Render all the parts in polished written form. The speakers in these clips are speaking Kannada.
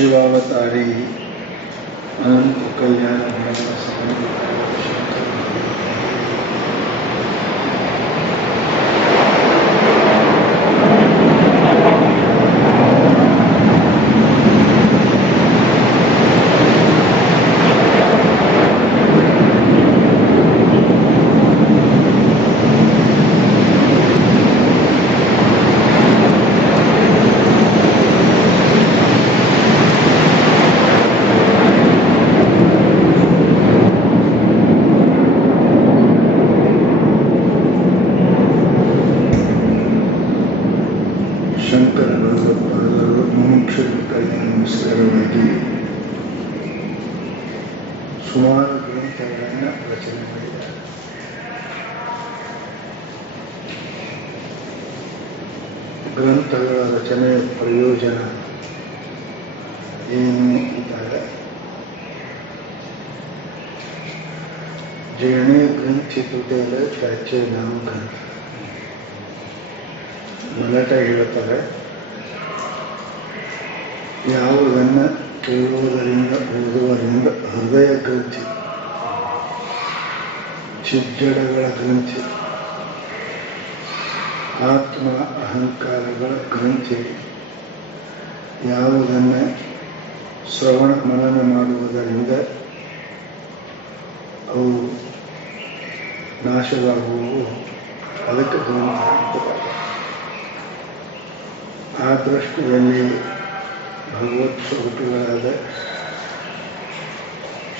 ಶಿವಾವತಾರಿ ಅನಂತ ಕಲ್ಯಾಣ ಶಂಕರ ಭಗವತ್ಪಾದರು ಮುಮುಕ್ಷುಗಳಿಗೆ ನಮಸ್ಕಾರವಾಗಿ ಸುಮಾರು ಗ್ರಂಥಗಳನ್ನು ರಚನೆ ಮಾಡಿದ್ದಾರೆ. ಗ್ರಂಥಗಳ ರಚನೆಯ ಪ್ರಯೋಜನ ಏನು ಇದ್ದಾರೆ. जेणे ग्रंथी तुटेल त्याचे नाव ग्रंथ. ಮರಾಠ ಹೇಳ್ತಾರೆ, ಯಾವುದನ್ನು ಕೇಳುವುದರಿಂದ ಓದುವುದರಿಂದ ಹೃದಯ ಗ್ರಂಥಿ, ಚಿಜ್ಜಡಗಳ ಗ್ರಂಥಿ, ಆತ್ಮ ಅಹಂಕಾರಗಳ ಗ್ರಂಥಿ ಯಾವುದನ್ನು ಶ್ರವಣ ಮನನ ಮಾಡುವುದರಿಂದ ಅವು ನಾಶವಾಗುವು, ಅದಕ್ಕೆ ಗ್ರಂಥ ಅಂತಾರೆ. ಆ ದೃಷ್ಟಿಯಲ್ಲಿ ಭಗವತ್ ಸ್ವರೂಪಿಗಳಾದ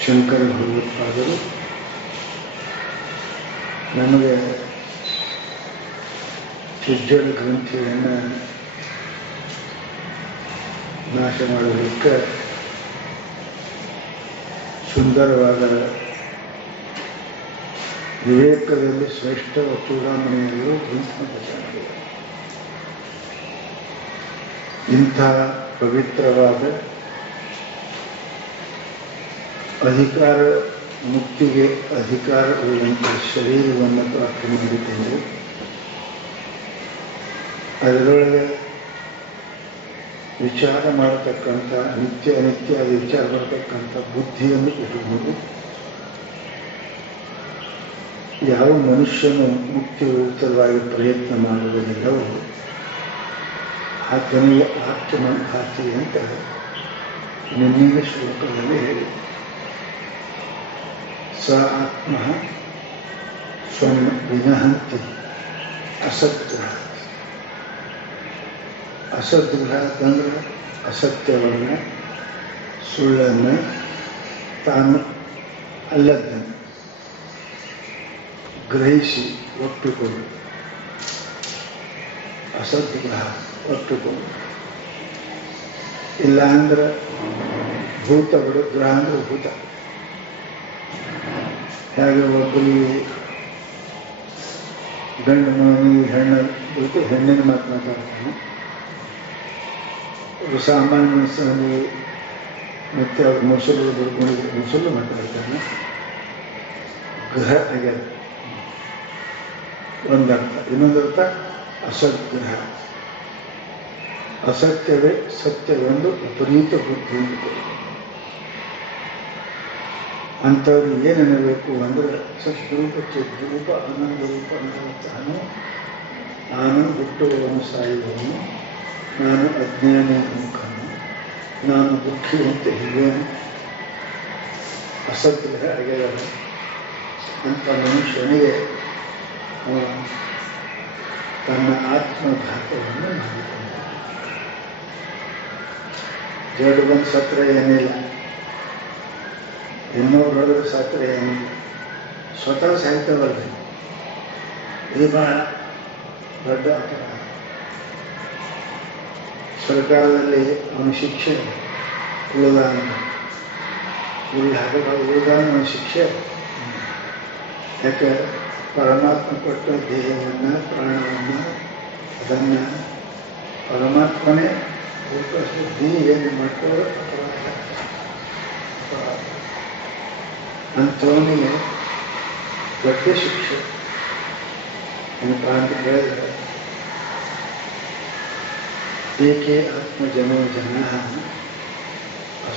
ಶಂಕರ ಭಗವತ್ಪಾದರು ನಮಗೆ ಚಿಜ್ಜಡ ಗ್ರಂಥಿಯನ್ನು ನಾಶ ಮಾಡಲಿಕ್ಕೆ ಸುಂದರವಾದ ವಿವೇಕದಲ್ಲಿ ಶ್ರೇಷ್ಠ ಚೂಡಾಮಣಿಯವರು ಗ್ರಂಥ ಮಾಡಿದ್ದಾರೆ. ಇಂಥ ಪವಿತ್ರವಾದ ಅಧಿಕಾರ ಮುಕ್ತಿಗೆ ಅಧಿಕಾರವಿರುವಂಥ ಶರೀರವನ್ನು ಪ್ರಾಪ್ತಿ ಮಾಡಿದ್ದೇವೆ. ಅದರೊಳಗೆ ವಿಚಾರ ಮಾಡತಕ್ಕಂಥ ನಿತ್ಯ ಅನಿತ್ಯ ವಿಚಾರ ಮಾಡತಕ್ಕಂಥ ಬುದ್ಧಿಯನ್ನು ಇಟ್ಟುಕೊಂಡು ಯಾವ ಮನುಷ್ಯನು ಮುಕ್ತಿ ವಿರುದ್ಧವಾಗಿ ಪ್ರಯತ್ನ ಮಾಡುವುದಿಲ್ಲವೋ ಆತನಿಗೆ ಆತ್ಮಘಾತಿ ಅಂತ ನಿನ್ನಿನ ಶ್ಲೋಕದಲ್ಲಿ ಹೇಳಿ, ಸ ಆತ್ಮ ಸ್ವಂ ವಿನಹಂತಿ ಅಸತ್ಗ್ರಹ. ಅಸದ್ಗ್ರಹ ಅಂದ್ರೆ ಅಸತ್ಯವನ್ನು, ಸುಳ್ಳನ್ನು, ತಾನು ಅಲ್ಲದ್ದನ್ನು ಗ್ರಹಿಸಿ ಒಪ್ಪಿಕೊಂಡು, ಅಸದ್ಗ್ರಹ ಒಪ್ಪಿಕೊಂಡು. ಇಲ್ಲ ಅಂದ್ರೆ ಭೂತಗಳು, ಗ್ರಹ ಅಂದ್ರೆ ಭೂತ. ಹೇಗೆ ಒಬ್ಬರಿಗೆ ಗಂಡು ಮಗನಿಗೆ ಹೆಣ್ಣಿನ ಮಾತು ಮಾತಾಡ್ತಾನೆ, ಸಾಮಾನ್ಯ ಮನಸ್ಸಲ್ಲಿ ಮತ್ತೆ ಅವ್ರ ಮೊಸರು ಬರ್ಕೊಂಡಿದ್ರೆ ಮೊಸರು ಮಾತಾಡ್ತಾನೆ. ಗ್ರಹ ಆಗ್ಯದ ಒಂದರ್ಥ. ಇನ್ನೊಂದರ್ಥ ಅಸದ್ಗ್ರಹ. ಅಸತ್ಯವೇ ಸತ್ಯವೆಂದು ವಿಪರೀತ ಬುದ್ಧಿ ಉಂಟು. ಅಂಥವ್ರಿಗೆ ಏನೇನಬೇಕು ಅಂದರೆ ಸದ್ರೂಪ ಚಿದ್ರೂಪ ಆನಂದ ರೂಪ ತಾನು, ನಾನು ಹುಟ್ಟುವವನು ಸಾಯುವವನು, ನಾನು ಅಜ್ಞಾನಿ ಮುಖನು, ನಾನು ದುಃಖಿ ಅಂತ ಹೀಗೇನು ಅಸದ್ಗ್ರಹ ಆಗ್ಯದ. ಅಂಥ ಮನುಷ್ಯನಿಗೆ ತನ್ನ ಆತ್ಮಘಾತವನ್ನು ಮಾಡಿಕೊಂಡ. ಜಡ್ ಬಂದು ಸತ್ರ ಏನಿಲ್ಲ, ಇನ್ನೊಬ್ಬರೊಳಗೆ ಸತ್ರ ಏನಿಲ್ಲ, ಸ್ವತಃ ಸಾಹಿತ್ಯವಲ್ಲ. ಇದು ಬಹಳ ದೊಡ್ಡ ಅಪರಾಧ. ಸರ್ಕಾರದಲ್ಲಿ ಅವನ ಶಿಕ್ಷೆ ಉಳಿದಾನ, ಉಳಿದಾನ ಅವನ ಶಿಕ್ಷೆ. ಯಾಕೆ ಪರಮಾತ್ಮ ಕೊಟ್ಟ ದೇಹವನ್ನು, ಪ್ರಾಣವನ್ನು, ಅದನ್ನು ಪರಮಾತ್ಮನೇ ರೂಪಿಸಿ ಏನು ಮಾಡ್ತಾರೆ ಅಪರಾಧ. ಅಂಥವನಿಗೆ ದೊಡ್ಡ ಶಿಕ್ಷೆ ಏನಪ್ಪ ಅಂತ ಹೇಳಿದ್ರೆ, ಏಕೆ ಆತ್ಮಜನೋ ಜನ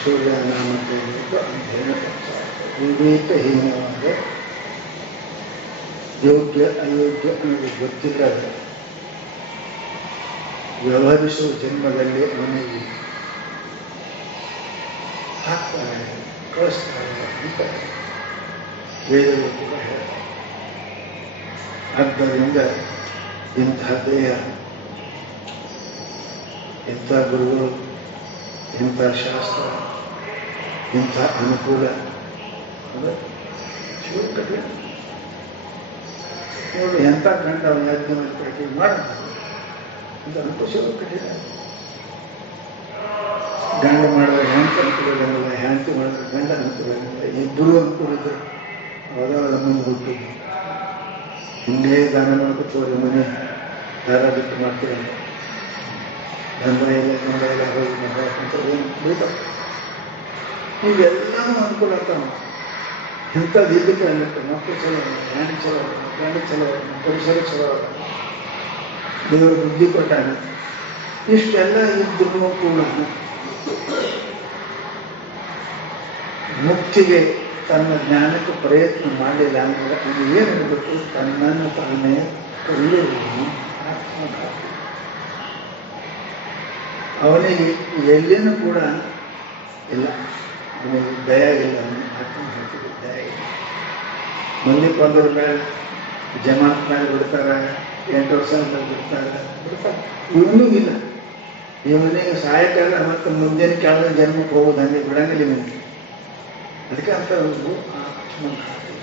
ಸೂರ್ಯನಾಮಕ್ಕೆ ಅಧ್ಯಯನ ವಿವೇಕಹೀನವಾದ ಯೋಗ್ಯ ಅಯೋಗ್ಯ ಅನ್ನೋದು ಗೊತ್ತಿಲ್ಲದೆ ವ್ಯವಹರಿಸುವ ಜನ್ಮದಲ್ಲಿ ಅವನಿಗೆ ಹಾಕ್ತಾರೆ, ಕಳಿಸ್ತಾರೆ ಅಂತ ವೇದಗಳು ಕೂಡ ಹೇಳ್ತಾರೆ. ಆದ್ದರಿಂದ ಇಂತಹ ದೇಹ, ಇಂಥ ಗುರುಗಳು, ಇಂಥ ಶಾಸ್ತ್ರ, ಇಂಥ ಅನುಕೂಲ ಶಿವ ಕಠಿಣ. ನೋಡಿ ಎಂಥ ಗಂಡ ಯಾಜ್ಞ ಮಾಡೋದು ಅಂತ ಅನುಕೂಲ ಶಿವ ಕಠಿಣ. ಗಂಡ ಮಾಡಿದ್ರೆ ಹೆಂಡತಿ ಅನುಕೂಲಗಳಿಲ್ಲ, ಹೆಂಡತಿ ಮಾಡಿದ್ರೆ ಗಂಡ ಅನುಕೂಲಗಳಿಲ್ಲ, ಇಬ್ಬರು ಅನುಕೂಲಿದ್ರು ಅವರ ಮುಂದೆ ಹುಟ್ಟಿದ್ದು. ಹಿಂದೆ ದಾನ ಮಾಡ್ಕೊತವ್ರಿ ಮನೆ ದಾರ ಬಿಟ್ಟು ಮಾಡ್ತೀರ, ಗಂಧ ಇಲ್ಲ ಹೋಗಿ ಅಂತ ಏನು ಬೀಳ್ತಾರೆ. ಇವೆಲ್ಲವೂ ಅನುಕೂಲ ಆಗ್ತಾವ. ಇಂಥದ್ದು ಇದಕ್ಕೆ ಅನ್ನತ್ತೆ ಮಕ್ಕಳು ಚಲೋ, ಗಂಡ ಚಲೋ, ಗಂಡ ಚಲೋ, ಪರಿಸರ ಚಲೋ, ದೇವರು ಬುದ್ಧಿ ಕೊಟ್ಟಾಗ ಇಷ್ಟೆಲ್ಲ ಇದ್ರೂ ಕೂಡ ಮುಕ್ತಿಗೆ ತನ್ನ ಜ್ಞಾನಕ್ಕೆ ಪ್ರಯತ್ನ ಮಾಡಿಲ್ಲ ಅಂದ್ರೆ ಅದು ಏನಿರಬೇಕು, ತನ್ನನ್ನು ತಾನೇ ಕಲಿಯುವುದು ಆತ್ಮಘಾತ. ಅವನಿಗೆ ಎಲ್ಲಿನೂ ಕೂಡ ಇಲ್ಲ, ಅವನಿಗೆ ದಯ ಇಲ್ಲ, ಅವನಿಗೆ ಆತ್ಮಘಾತಿಗೆ ದಯ ಇಲ್ಲ. ಮಂದಿ ಕೊಂದರ ಮೇಲೆ ಜಮಾತ್ ಮೇಲೆ ಬಿಡ್ತಾರೆ, 8 ವರ್ಷ ಬಿಡ್ತಾರೆ. ಇವನಿಗೂ ಇಲ್ಲ, ಇವನಿಗೆ ಸಾಯಕಾಲ ಮತ್ತು ಮುಂದಿನ ಕಾಲದ ಜನ್ಮಕ್ಕೆ ಹೋಗೋದು ಹಂಗೆ ಬಿಡಂಗಿಲ್ಲ ಇವನಿಗೆ. ಅದಕ್ಕೆ ಅಂತ ಆತ್ಮಘಾತಿ.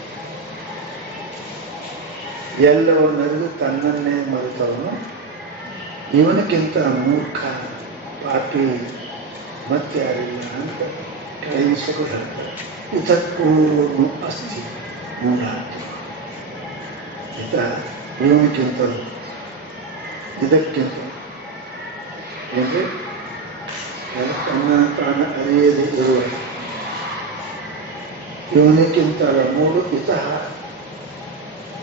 ಎಲ್ಲವನ್ನರಿದು ತನ್ನನ್ನೇ ಮರೆತವನು ಇವನಿಗಿಂತ ಮೂರ್ಖ ಪಾಪಿ ಮತ್ತೆ ಯಾರಿಲ್ಲ ಅಂತ ಕೈಸರು ಹೇಳ್ತಾರೆ. ಇದಕ್ಕೂ ಅಸ್ಥಿ ಮೂಢಾತ್ಮ. ಈತ ಇವನಿಗಿಂತಲೂ ಇದಕ್ಕಿಂತ ಅಂದರೆ ತನ್ನ ತಾನ ಅರಿಯದೇ ಇರುವ ಇವನಿಗಿಂತ ಮೂರು ಇತಃ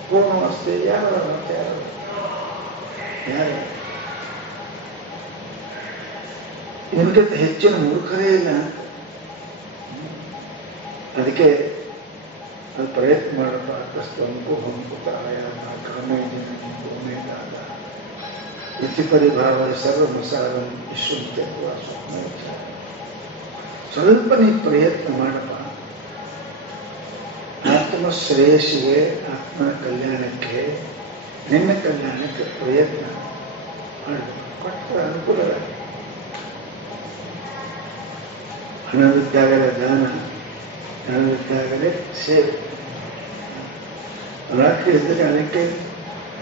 ಪೂರ್ಣವಸ್ಥೆ ಯಾರು ಮತ್ತೆ ಯಾರು ಇವನಿಗಿಂತ ಹೆಚ್ಚಿನ ಮೂರ್ಖರೇ ಇಲ್ಲ. ಅದಕ್ಕೆ ಅದು ಪ್ರಯತ್ನ ಮಾಡಪ್ಪ. ಕಸ್ತಂಕು ಹಂಕುತ ಆಯಾಮ ಕ್ರಮೇಣಾದ ಇತಿ ಪರಿಭಾವ ಸರ್ವಸಾರ ವಿಶ್ವಂತೆ. ಸ್ವಲ್ಪ ನೀ ಪ್ರಯತ್ನ ಮಾಡಪ್ಪ. ಆತ್ಮ ಶ್ರೇಯಸ್ಸಿಗೆ, ಆತ್ಮನ ಕಲ್ಯಾಣಕ್ಕೆ, ನಿನ್ನ ಕಲ್ಯಾಣಕ್ಕೆ ಪ್ರಯತ್ನ ಮಾಡಬೇಕು. ಕೊಟ್ಟರೆ ಅನುಕೂಲ. ಹಣವಿದ್ದಾಗಲೇ ದಾನ, ಹಣವಿದ್ದಾಗಲೇ ಸೇವೆ. ರಾತ್ರಿ ಇದ್ದರೆ ಅದಕ್ಕೆ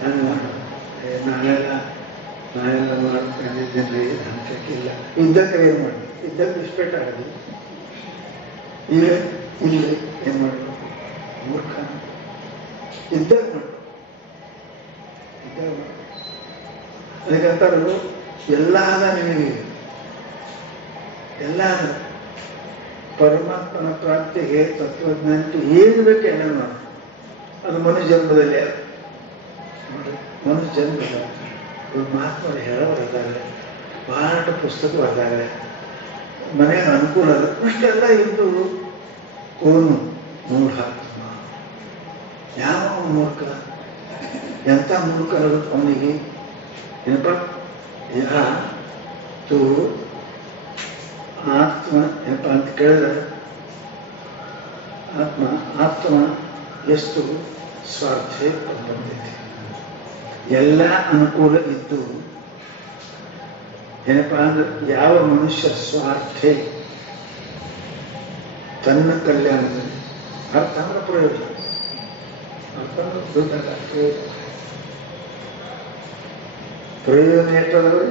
ನಾನು ಮಾಡೋದು, ನಾನೆಲ್ಲ ಮಾಡ್ಕೊಂಡಿದ್ದೇನೆ ಅನ್ಸಕ್ಕಿಲ್ಲ. ಇದ್ದಕ್ಕೆ ಏನು ಮಾಡಿ, ಇದ್ದಕ್ಕೆ ರಿಸ್ಪೆಕ್ಟ್ ಆಗೋದು. ಈಗ ಇಲ್ಲಿ ಏನು ಮಾಡಬೇಕು, ಮೂರ್ಖ ಇದ್ದಾಗ ಮಾಡಿ, ಇದ್ದಾಗ ಮಾಡಿ. ಅದಕ್ಕಂತಾರು ಎಲ್ಲ ಆದ ನಿಮಗೆ, ಎಲ್ಲ ಆದ ಪರಮಾತ್ಮನ ಪ್ರಾಪ್ತಿಗೆ, ತತ್ವಜ್ಞಾನಕ್ಕೆ ಏನು ಬೇಕು ಎಲ್ಲ ಮಾಡಿ. ಅದು ಮನುಷ್ಯ ಜನ್ಮದಲ್ಲಿ, ಮನುಷ್ಯ ಜನ್ಮದ ಮಹಾತ್ಮರು ಹೇಳೋರಿದ್ದಾರೆ, ಬಹಳ ಪುಸ್ತಕ ಬರ್ತಾರೆ, ಮನೆಗೆ ಅನುಕೂಲ ಅದ. ಇಷ್ಟೆಲ್ಲ ಇದ್ದು ಅವನು ಮೂಢಾತ್ಮ. ಯಾವ ಮೂರ್ಖ, ಎಂಥ ಮೂರ್ಖ ಅವನಿಗೆ ಏನಪ್ಪ, ಯಾ ತು ಆತ್ಮ ಏನಪ್ಪ ಅಂತ ಕೇಳಿದ್ರೆ, ಆತ್ಮ ಎಷ್ಟು ಸ್ವಾರ್ಥೆ ಬಂದೈತಿ. ಎಲ್ಲ ಅನುಕೂಲ ಇದ್ದು ಏನಪ್ಪ ಅಂದ್ರೆ ಯಾವ ಮನುಷ್ಯ ಸ್ವಾರ್ಥೆ, ತನ್ನ ಕಲ್ಯಾಣದಲ್ಲಿ ಅರ್ಥ ಅಂದ್ರೆ ಪ್ರಯೋಜನ, ಅರ್ಥ ಅಂದ್ರೆ ದುಡ್ಡಲ್ಲ, ಪ್ರಯೋಜನ ಎಷ್ಟದವ್ರಿ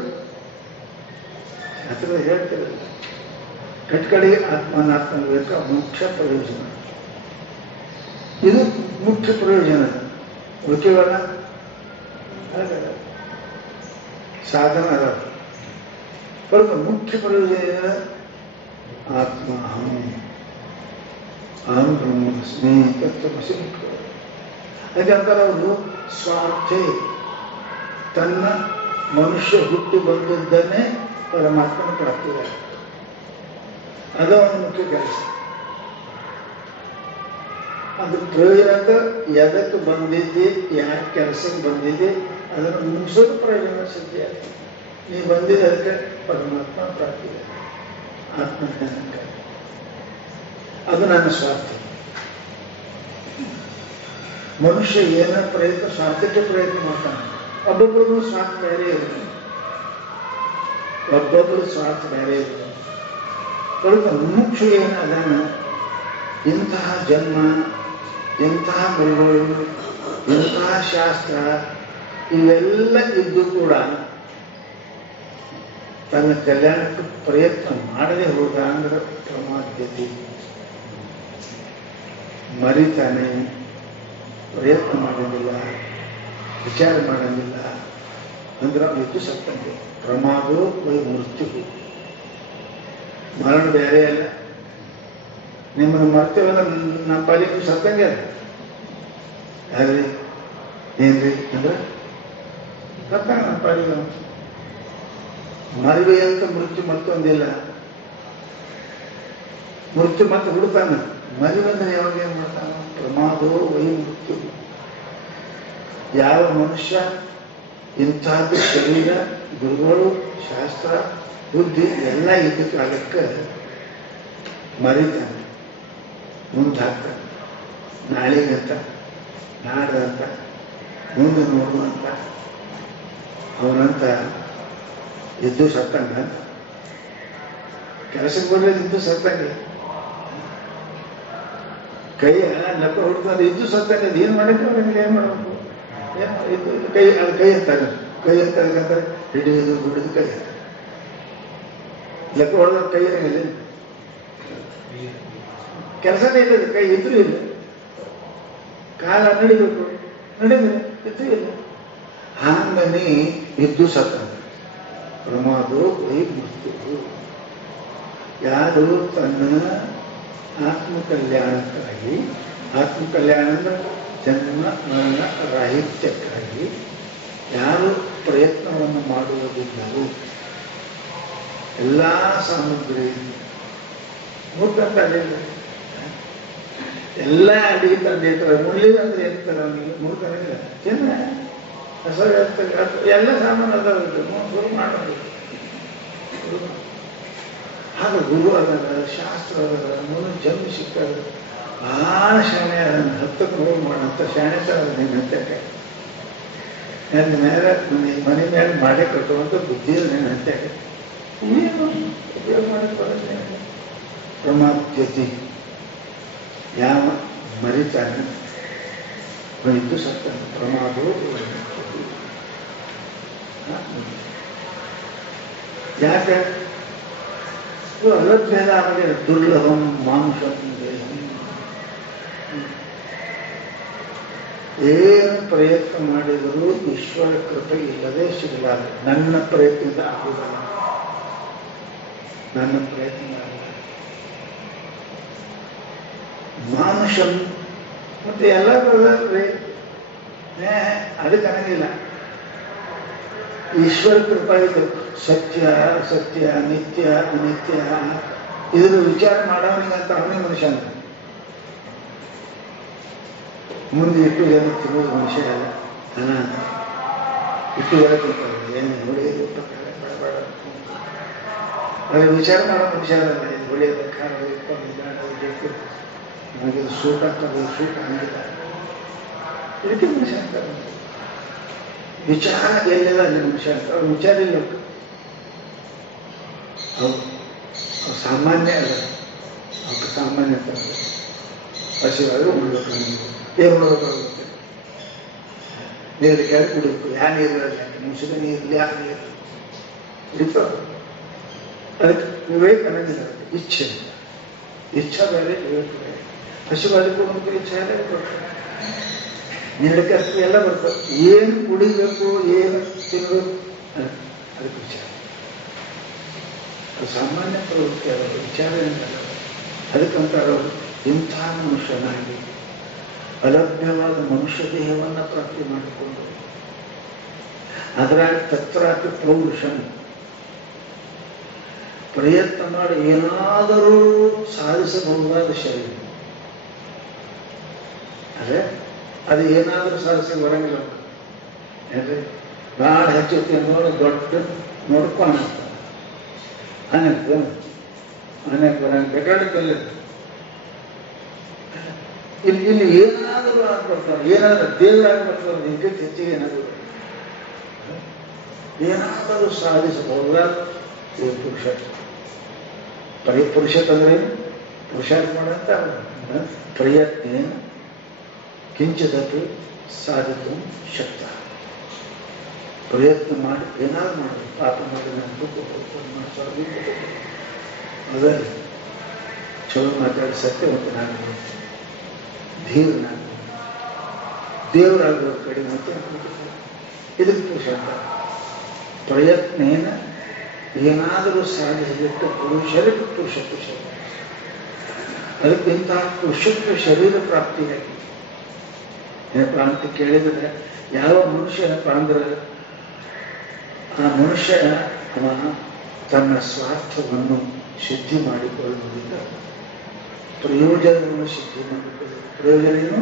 ಹತ್ರ ಹೇಳ್ತಿರಲ್ಲ. ಕಟ್ಕಡೆಗೆ ಆತ್ಮನಾತ್ಮ ಬೇಕಾ ಮುಖ್ಯ ಪ್ರಯೋಜನ. ಇದು ಮುಖ್ಯ ಪ್ರಯೋಜನ. ಉಳಿಕೆಗಳ ಸಾಧನ ಅದ. ಸ್ವಲ್ಪ ಮುಖ್ಯ ಪ್ರಯೋಜನ ಆತ್ಮ ಅಹಂ ಬ್ರಹ್ಮಸ್ಮಿ ತತ್ವಮಸಿ ಮುಖ್ಯ. ಯಾಕಂತಾರೆ ಅವರು ಸ್ವಾರ್ಥೆ, ತನ್ನ ಮನುಷ್ಯ ಹುಟ್ಟಿ ಬಂದದ್ದನ್ನೇ ಪರಮಾತ್ಮನ ಪ್ರಾಪ್ತಿಯಾಗ್ತದೆ. ಅದು ಒಂದು ಮುಖ್ಯ ಕೆಲಸ. ಅದು ಪ್ರಯೋಜನ ಎದಕ್ಕೆ ಬಂದಿದ್ದಿ, ಯಾಕೆ ಕೆಲಸಕ್ಕೆ ಬಂದಿದ್ದಿ ಅದನ್ನು ಮುಗಿಸೋದು ಪ್ರಯೋಜನ ಸಿದ್ಧಿ ಆಗ್ತದೆ. ನೀವು ಬಂದಿದ್ದು ಅದಕ್ಕೆ ಪರಮಾತ್ಮ ಪ್ರಾಪ್ತಿ, ಆತ್ಮಜ್ಞಾನಕ್ಕೆ. ಅದು ನನ್ನ ಸ್ವಾರ್ಥ. ಮನುಷ್ಯ ಏನ ಪ್ರಯತ್ನ ಸ್ವಾರ್ಥಕ್ಕೆ ಪ್ರಯತ್ನ ಮಾಡ್ತಾನೆ. ಒಬ್ಬೊಬ್ಬರು ಸ್ವಾರ್ಥ ಬೇರೆ ಇರುತ್ತೆ, ಒಬ್ಬೊಬ್ಬರು ಸ್ವಾರ್ಥ ಬೇರೆ ಇರುತ್ತೆ. ಸ್ವಲ್ಪ ಮುಖ್ಯ ಏನು ಅದನ್ನು ಇಂತಹ ಜನ್ಮ, ಇಂತಹ ಗುರುಗಳು, ಇಂತಹ ಶಾಸ್ತ್ರ ಇವೆಲ್ಲ ಇದ್ದು ಕೂಡ ತನ್ನ ಕಲ್ಯಾಣಕ್ಕೆ ಪ್ರಯತ್ನ ಮಾಡದೆ ಹೋದ ಅಂದ್ರೆ ಪ್ರಮಾದ್ಯತೆ, ಮರಿತಾನೆ, ಪ್ರಯತ್ನ ಮಾಡೋದಿಲ್ಲ, ವಿಚಾರ ಮಾಡೋದಿಲ್ಲ ಅಂದ್ರೆ ಇದು ಸತ್ತಂಗೆ. ಪ್ರಮಾದೋ ವೈ ಮೃತ್ಯು. ಮರಣ ಬೇರೆ ಅಲ್ಲ. ನಿಮ್ಮನ್ನು ಮರ್ತೇವಲ್ಲ ನಮ್ಮ ಪಾಲಿಗೆ ಸತ್ತಂಗೆ ಅಲ್ಲ. ಯಾರ್ರಿ ಏನ್ರಿ ಅಂದ್ರೆ ಸತ್ತಂಗ ನಮ್ಮ ಪಾಲಿಗೆ. ಮರಿವೆ ಅಂತ ಮೃತ್ಯು ಮತ್ತೊಂದಿಲ್ಲ. ಮೃತ್ಯು ಮತ್ತೆ ಹುಡುತಾನ. ಮರಿವಂದ್ರೆ ಯಾವಾಗ ಏನ್ ಮಾಡ್ತಾನ? ಪ್ರಮಾದೋ ವೈ ಮೃತ್ಯು. ಯಾವ ಮನುಷ್ಯ ಇಂಥದ್ದು ಶರೀರ, ಗುರುಗಳು, ಶಾಸ್ತ್ರ, ಬುದ್ಧಿ ಎಲ್ಲ ಇದ್ದ ಕಾಲಕ್ಕೆ ಮರಿತಾನೆ, ಮುಂದಾಗ್ತಾನೆ. ನಾಳೆಗಂತ, ನಾಡ್ದಂತ, ಮುಂದೆ ನೋಡುವಂತ ಅವನಂತ ಇದ್ದು ಸತ್ತಂಗ. ಕೆಲಸಕ್ಕೆ ಬಂದ್ರೆ ಇದ್ದು ಸತ್ತಂಗೆ. ಕೈಯ ಲಪ್ಪ ಹುಡ್ತಾರೆ ಇದ್ದು ಸತ್ತಂಗೆ. ಅದು ಏನು ಮಾಡಿದ್ರೆ ಅವ್ರಿಗೆ ಏನ್ ಮಾಡಬೇಕು? ಇದು ಕೈ, ಅದು ಕೈ ಅಂತಾರೆ. ಕೈ ಅಂತಾರೆ ಹಿಡಿದು ಬಿಡಿದು ಕೈ ಅಂತ. ಲೆಕ್ಕ ಹೊಡೆದ ಕೈ ಏನಿದೆ, ಕೆಲಸನೇ ಇಲ್ಲ. ಕೈ ಇದ್ರೂ ಇಲ್ಲ. ಕಾಲ ನಡಿಬೇಕು, ನಡಿದ್ರೆ ಇದ್ರೂ ಇಲ್ಲ. ಹಾಂಗನೇ ಇದ್ದು ಸತ್ತಂಗ. ಪ್ರಮಾದೋ ವೈ ಮೃತ್ಯು. ಯಾರು ತನ್ನ ಆತ್ಮಕಲ್ಯಾಣಕ್ಕಾಗಿ, ಆತ್ಮಕಲ್ಯಾಣ ಅಂದ್ರೆ ಜನ್ಮ ಮರಣ ರಾಹಿತ್ಯಕ್ಕಾಗಿ ಯಾರು ಪ್ರಯತ್ನವನ್ನು ಮಾಡುವುದಿಲ್ಲವೋ, ಎಲ್ಲ ಸಾಮಗ್ರಿ ಮೂರ್ಖಂತ ಅಡಿಲ್ಲ, ಎಲ್ಲ ಅಡಿಗೆ ತಂದಿರ್ತಾರೆ. ಮುಳ್ಳಿಲ್ಲ ಅಂದ್ರೆ ಇರ್ತಾರೆ ಅವನಿಗೆ, ಮೂರ್ಖನಿಲ್ಲ. ಚೆನ್ನ ಹೆಸರು ಎಲ್ಲ ಸಾಮಾನು ಅದಾವ, ಗುರು ಮಾಡೋದು. ಹಾಗೆ ಗುರು ಅದರ, ಶಾಸ್ತ್ರ ಅದರ, ಮೂರು ಜನ್ಮ ಸಿಕ್ಕದ, ಭಾಳ ಶಾಣೆ ಅದನ್ನು ಹತ್ತಕ್ಕೆ ಹೋಗಿ ಮಾಡಂತ ಶಾಣೆ ತರ ನಿನ್ನ ಹತ್ತಕ್ಕೆ. ನನ್ನ ಮೇಲೆ ಮನೆ ಮೇಲೆ ಮಾಡೇ ಕಟ್ಟುವಂಥ ಬುದ್ಧಿ ನಿನ್ನ ಹತ್ತಕ್ಕೆ. ಏನು ಉಪಯೋಗ ಮಾಡಕ್ಕೆ ಬರೋದೇ. ಪ್ರಮಾದ್ಯತೆ. ಯಾವ ಮರಿತಾನೆ ಇದ್ದು ಸತ್ತಾನೆ. ಪ್ರಮಾದೋ ಯಾಕೆ ಅಲಭ್ಯದ ಆಮೇಲೆ ದುರ್ಲಭಂ ಮಾಂಸಂ ದೇಹಂ. ಏನು ಪ್ರಯತ್ನ ಮಾಡಿದರೂ ಈಶ್ವರ ಕೃಪೆ ಇಲ್ಲದೆ ಸಿಗಲಾರ. ನನ್ನ ಪ್ರಯತ್ನದಿಂದ ಆಗುವುದಲ್ಲ, ನನ್ನ ಪ್ರಯತ್ನ ಆಗಲ್ಲ. ಮಾನುಷಂ ಮತ್ತೆ ಎಲ್ಲ ಬರೋದ್ರಿ, ಅದಕ್ಕೆ ಅನ್ನಂಗಿಲ್ಲ. ಈಶ್ವರ ಕೃಪಾ ಇದು ಸತ್ಯ ಅಸತ್ಯ, ನಿತ್ಯ ಅನಿತ್ಯ, ಇದ್ರ ವಿಚಾರ ಮಾಡೋನಿಗಂತ ಅವನೇ ಮನುಷ್ಯ ಅಂತ. ಮುಂದೆ ಇಟ್ಟು ಜನ ತಿನ್ನೋದು ಮನುಷ್ಯ ಅಲ್ಲ, ದನ ಅಂತ. ಇಟ್ಟು ಜನ ತಿಂತಾರೆ, ಏನು ಹೊಡೆಯೋದು ಬೇಡ, ಅದ್ರ ವಿಚಾರ ಮಾಡೋ ಮನುಷ್ಯ ಅಲ್ಲ. ಇದು ಹೊಡೆಯೋದು, ಖಾರ ಬೇಕು, ನನಗೆ ಸೂಟ್ ಆಗ್ತದೆ, ಸೂಟ್ ಆಗಿಲ್ಲ, ಇದಕ್ಕೆ ಮನುಷ್ಯ ಅಂತಾರೆ. ವಿಚಾರ ಎಲ್ಲಿಲ್ಲ ಅಲ್ಲಿ ಮನುಷ್ಯ ಅಂತ. ಅವ್ರು ವಿಚಾರ ಇಲ್ಲ, ಅವ್ರು ಸಾಮಾನ್ಯ ಅಲ್ಲ, ಅವ್ರು ಸಾಮಾನ್ಯ ಅಂತ. ಹಸಿವಾದ್ರೆ ಉಳ್ಬೇಕು, ಏನು ಉಳ್ಬೇಕಾಗುತ್ತೆ, ನೀರು ಕೆಳಗೆ ಕುಡಿಬೇಕು. ಯಾವ ನೀರು ಮುಸುಗ ನೀರಲ್ಲಿ ಯಾವ ನೀರು ಕುಡಿತಾವ. ಅದಕ್ಕೆ ವಿವೇಕ ಅನ್ನೋದಿಲ್ಲ, ಇಚ್ಛೆ. ಇಚ್ಛಾ ಬೇರೆ, ವಿವೇಕ ಬೇರೆ. ಹಸಿವಾದಕ್ಕೂ ಒಂದು ಇಚ್ಛೆ ಎಲ್ಲ ಬರ್ತದೆ, ನೀಡಕ್ಕೆ ಎಲ್ಲ ಬರ್ತದೆ. ಏನು ಕುಡಿಬೇಕು, ಏನು ತಿನ್ನಬೇಕು, ಅದಕ್ಕೆ ವಿಚಾರ. ಅದು ಸಾಮಾನ್ಯ ಪ್ರವೃತ್ತಿ, ಅವರು ವಿಚಾರ ಏನಿಲ್ಲ. ಅದಕ್ಕಂತಾರೆ ಅವರು ಇಂಥ ಮನುಷ್ಯನಾಗಿ ಅಲಭ್ಯವಾದ ಮನುಷ್ಯ ದೇಹವನ್ನು ಪ್ರಾಪ್ತಿ ಮಾಡಿಕೊಂಡು ಅದರ ತತ್ರಾಪಿ ಪೌರುಷನ್, ಪ್ರಯತ್ನ ಮಾಡಿ ಏನಾದರೂ ಸಾಧಿಸಬಹುದಾದ ಶರೀರ. ಅದೇ ಅದು ಏನಾದರೂ ಸಾಧಿಸಿ ಬರಂಗಿಲ್ಲ. ಏನ್ರಿ ಭಾಳ ಹೆಚ್ಚುತ್ತಿ ನೋಡಿ ದೊಡ್ಡ ನೋಡ್ಕೊಂಡು ಅನೇಕ ಬರಂಗ ಬೇಕಾಗಿಲ್ಲ. ಇಲ್ಲಿ ಏನಾದರೂ ಆಗ್ಬಿಡ್ತಾರೆ, ಏನಾದರೂ ದೇವರಾಗ್ಬಿಡ್ತಾರೆ, ನಿಂಗೆ ಹೆಚ್ಚಿಗೆ ಏನಾದರೂ ಸಾಧಿಸಬಹುದಾದ ಪುರುಷಾರ್ಥ. ಪುರುಷಾರ್ಥ ಅಂದ್ರೆ ಪುರುಷಾರ್ಥ ಮಾಡಂತ ಪ್ರಯತ್ನ ಕಿಂಚಿದಪಿ ಸಾಧಿತು ಶಕ್ತ. ಪ್ರಯತ್ನ ಮಾಡಿ ಏನಾದ್ರು ಮಾಡಿ ಪಾಪ ಮಾಡಿ ಅದೇ ಚಲೋ ಮಾತಾಡಿ ಸತ್ಯವಂತ ನಾನು ಧೀರ ನಾನು ದೇವರಾಗುವ ಕಡಿಮೆ ಅಂತ ಇದಕ್ಕೆ ಪುರುಷಾರ್ಥ. ಪ್ರಯತ್ನೇನ ಏನಾದರೂ ಸಾಧಿಸಲಿಕ್ಕೆ ಪುರುಷರಿಗೆ ಪುರುಷತ್ವ ಶರೀರ. ಅದಕ್ಕಿಂತ ಪುರುಷತ್ವ ಶರೀರ ಪ್ರಾಪ್ತಿಯಾಗಿ ಏನಪ್ಪ ಅಂತ ಕೇಳಿದರೆ, ಯಾವ ಮನುಷ್ಯ ಏನಪ್ಪ ಅಂದ್ರೆ ಆ ಮನುಷ್ಯ ಅವ ತನ್ನ ಸ್ವಾರ್ಥವನ್ನು ಸಿದ್ಧಿ ಮಾಡಿಕೊಳ್ಳುವುದಿಲ್ಲ, ಪ್ರಯೋಜನವನ್ನು ಸಿದ್ಧಿ ಮಾಡಿಕೊಳ್ಳುವುದು. ಪ್ರಯೋಜನ ಏನು?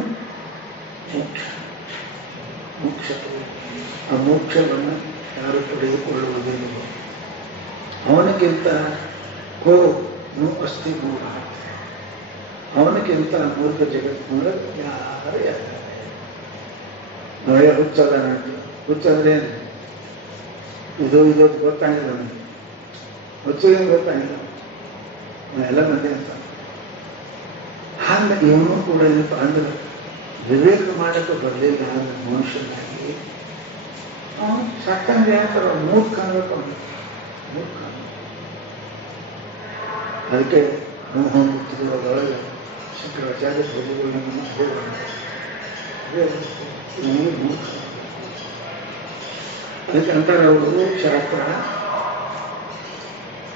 ಮೋಕ್ಷ. ಆ ಮೋಕ್ಷವನ್ನು ಯಾರು ಪಡೆದುಕೊಳ್ಳುವುದಿಲ್ಲ. ಅವನಿಗಿಂತ ಕೋ ನು ಅಸ್ತಿ ಮೂಢ, ಅವನಿಗಿಂತ ಮೂರ್ಖ ಜಗತ್ತಿನ ಯಾರು ನಾವೇ ಹುಚ್ಚದಾನ ಅಂತ. ಹುಚ್ಚಂದ್ರೆ ಏನು? ಇದು ಗೊತ್ತಾಗಿಲ್ಲ ನನಗೆ. ಹುಚ್ಚೇನು ಗೊತ್ತಾಗಿಲ್ಲ, ಎಲ್ಲ ಮಂದಿ ಅಂತ. ಹಂಗೆ ಇವನು ಕೂಡ ಏನಪ್ಪ ಅಂದ್ರೆ ವಿವೇಕ ಮಾಡಕ್ಕೆ ಬರಲಿಲ್ಲ ಅಂದ್ರೆ ಮನುಷ್ಯನಾಗಿ ಅವನು ಸತ್ತಂದ್ರೆ ಏನಂತಾರ ಮೂರ್ಖ ಅನ್ಬೇಕು. ಮೂರ್ಖ. ಅದಕ್ಕೆ ಮುಕ್ತಿದೊಳಗೆ ಶಂಕರಾಚಾರ್ಯ ಪ್ರಭುಗಳನ್ನು ಮೂರ್ಖ. ಅದಕ್ಕೆ ಅಂತಾರೆ ಅವರು ಶಾಸ್ತ್ರ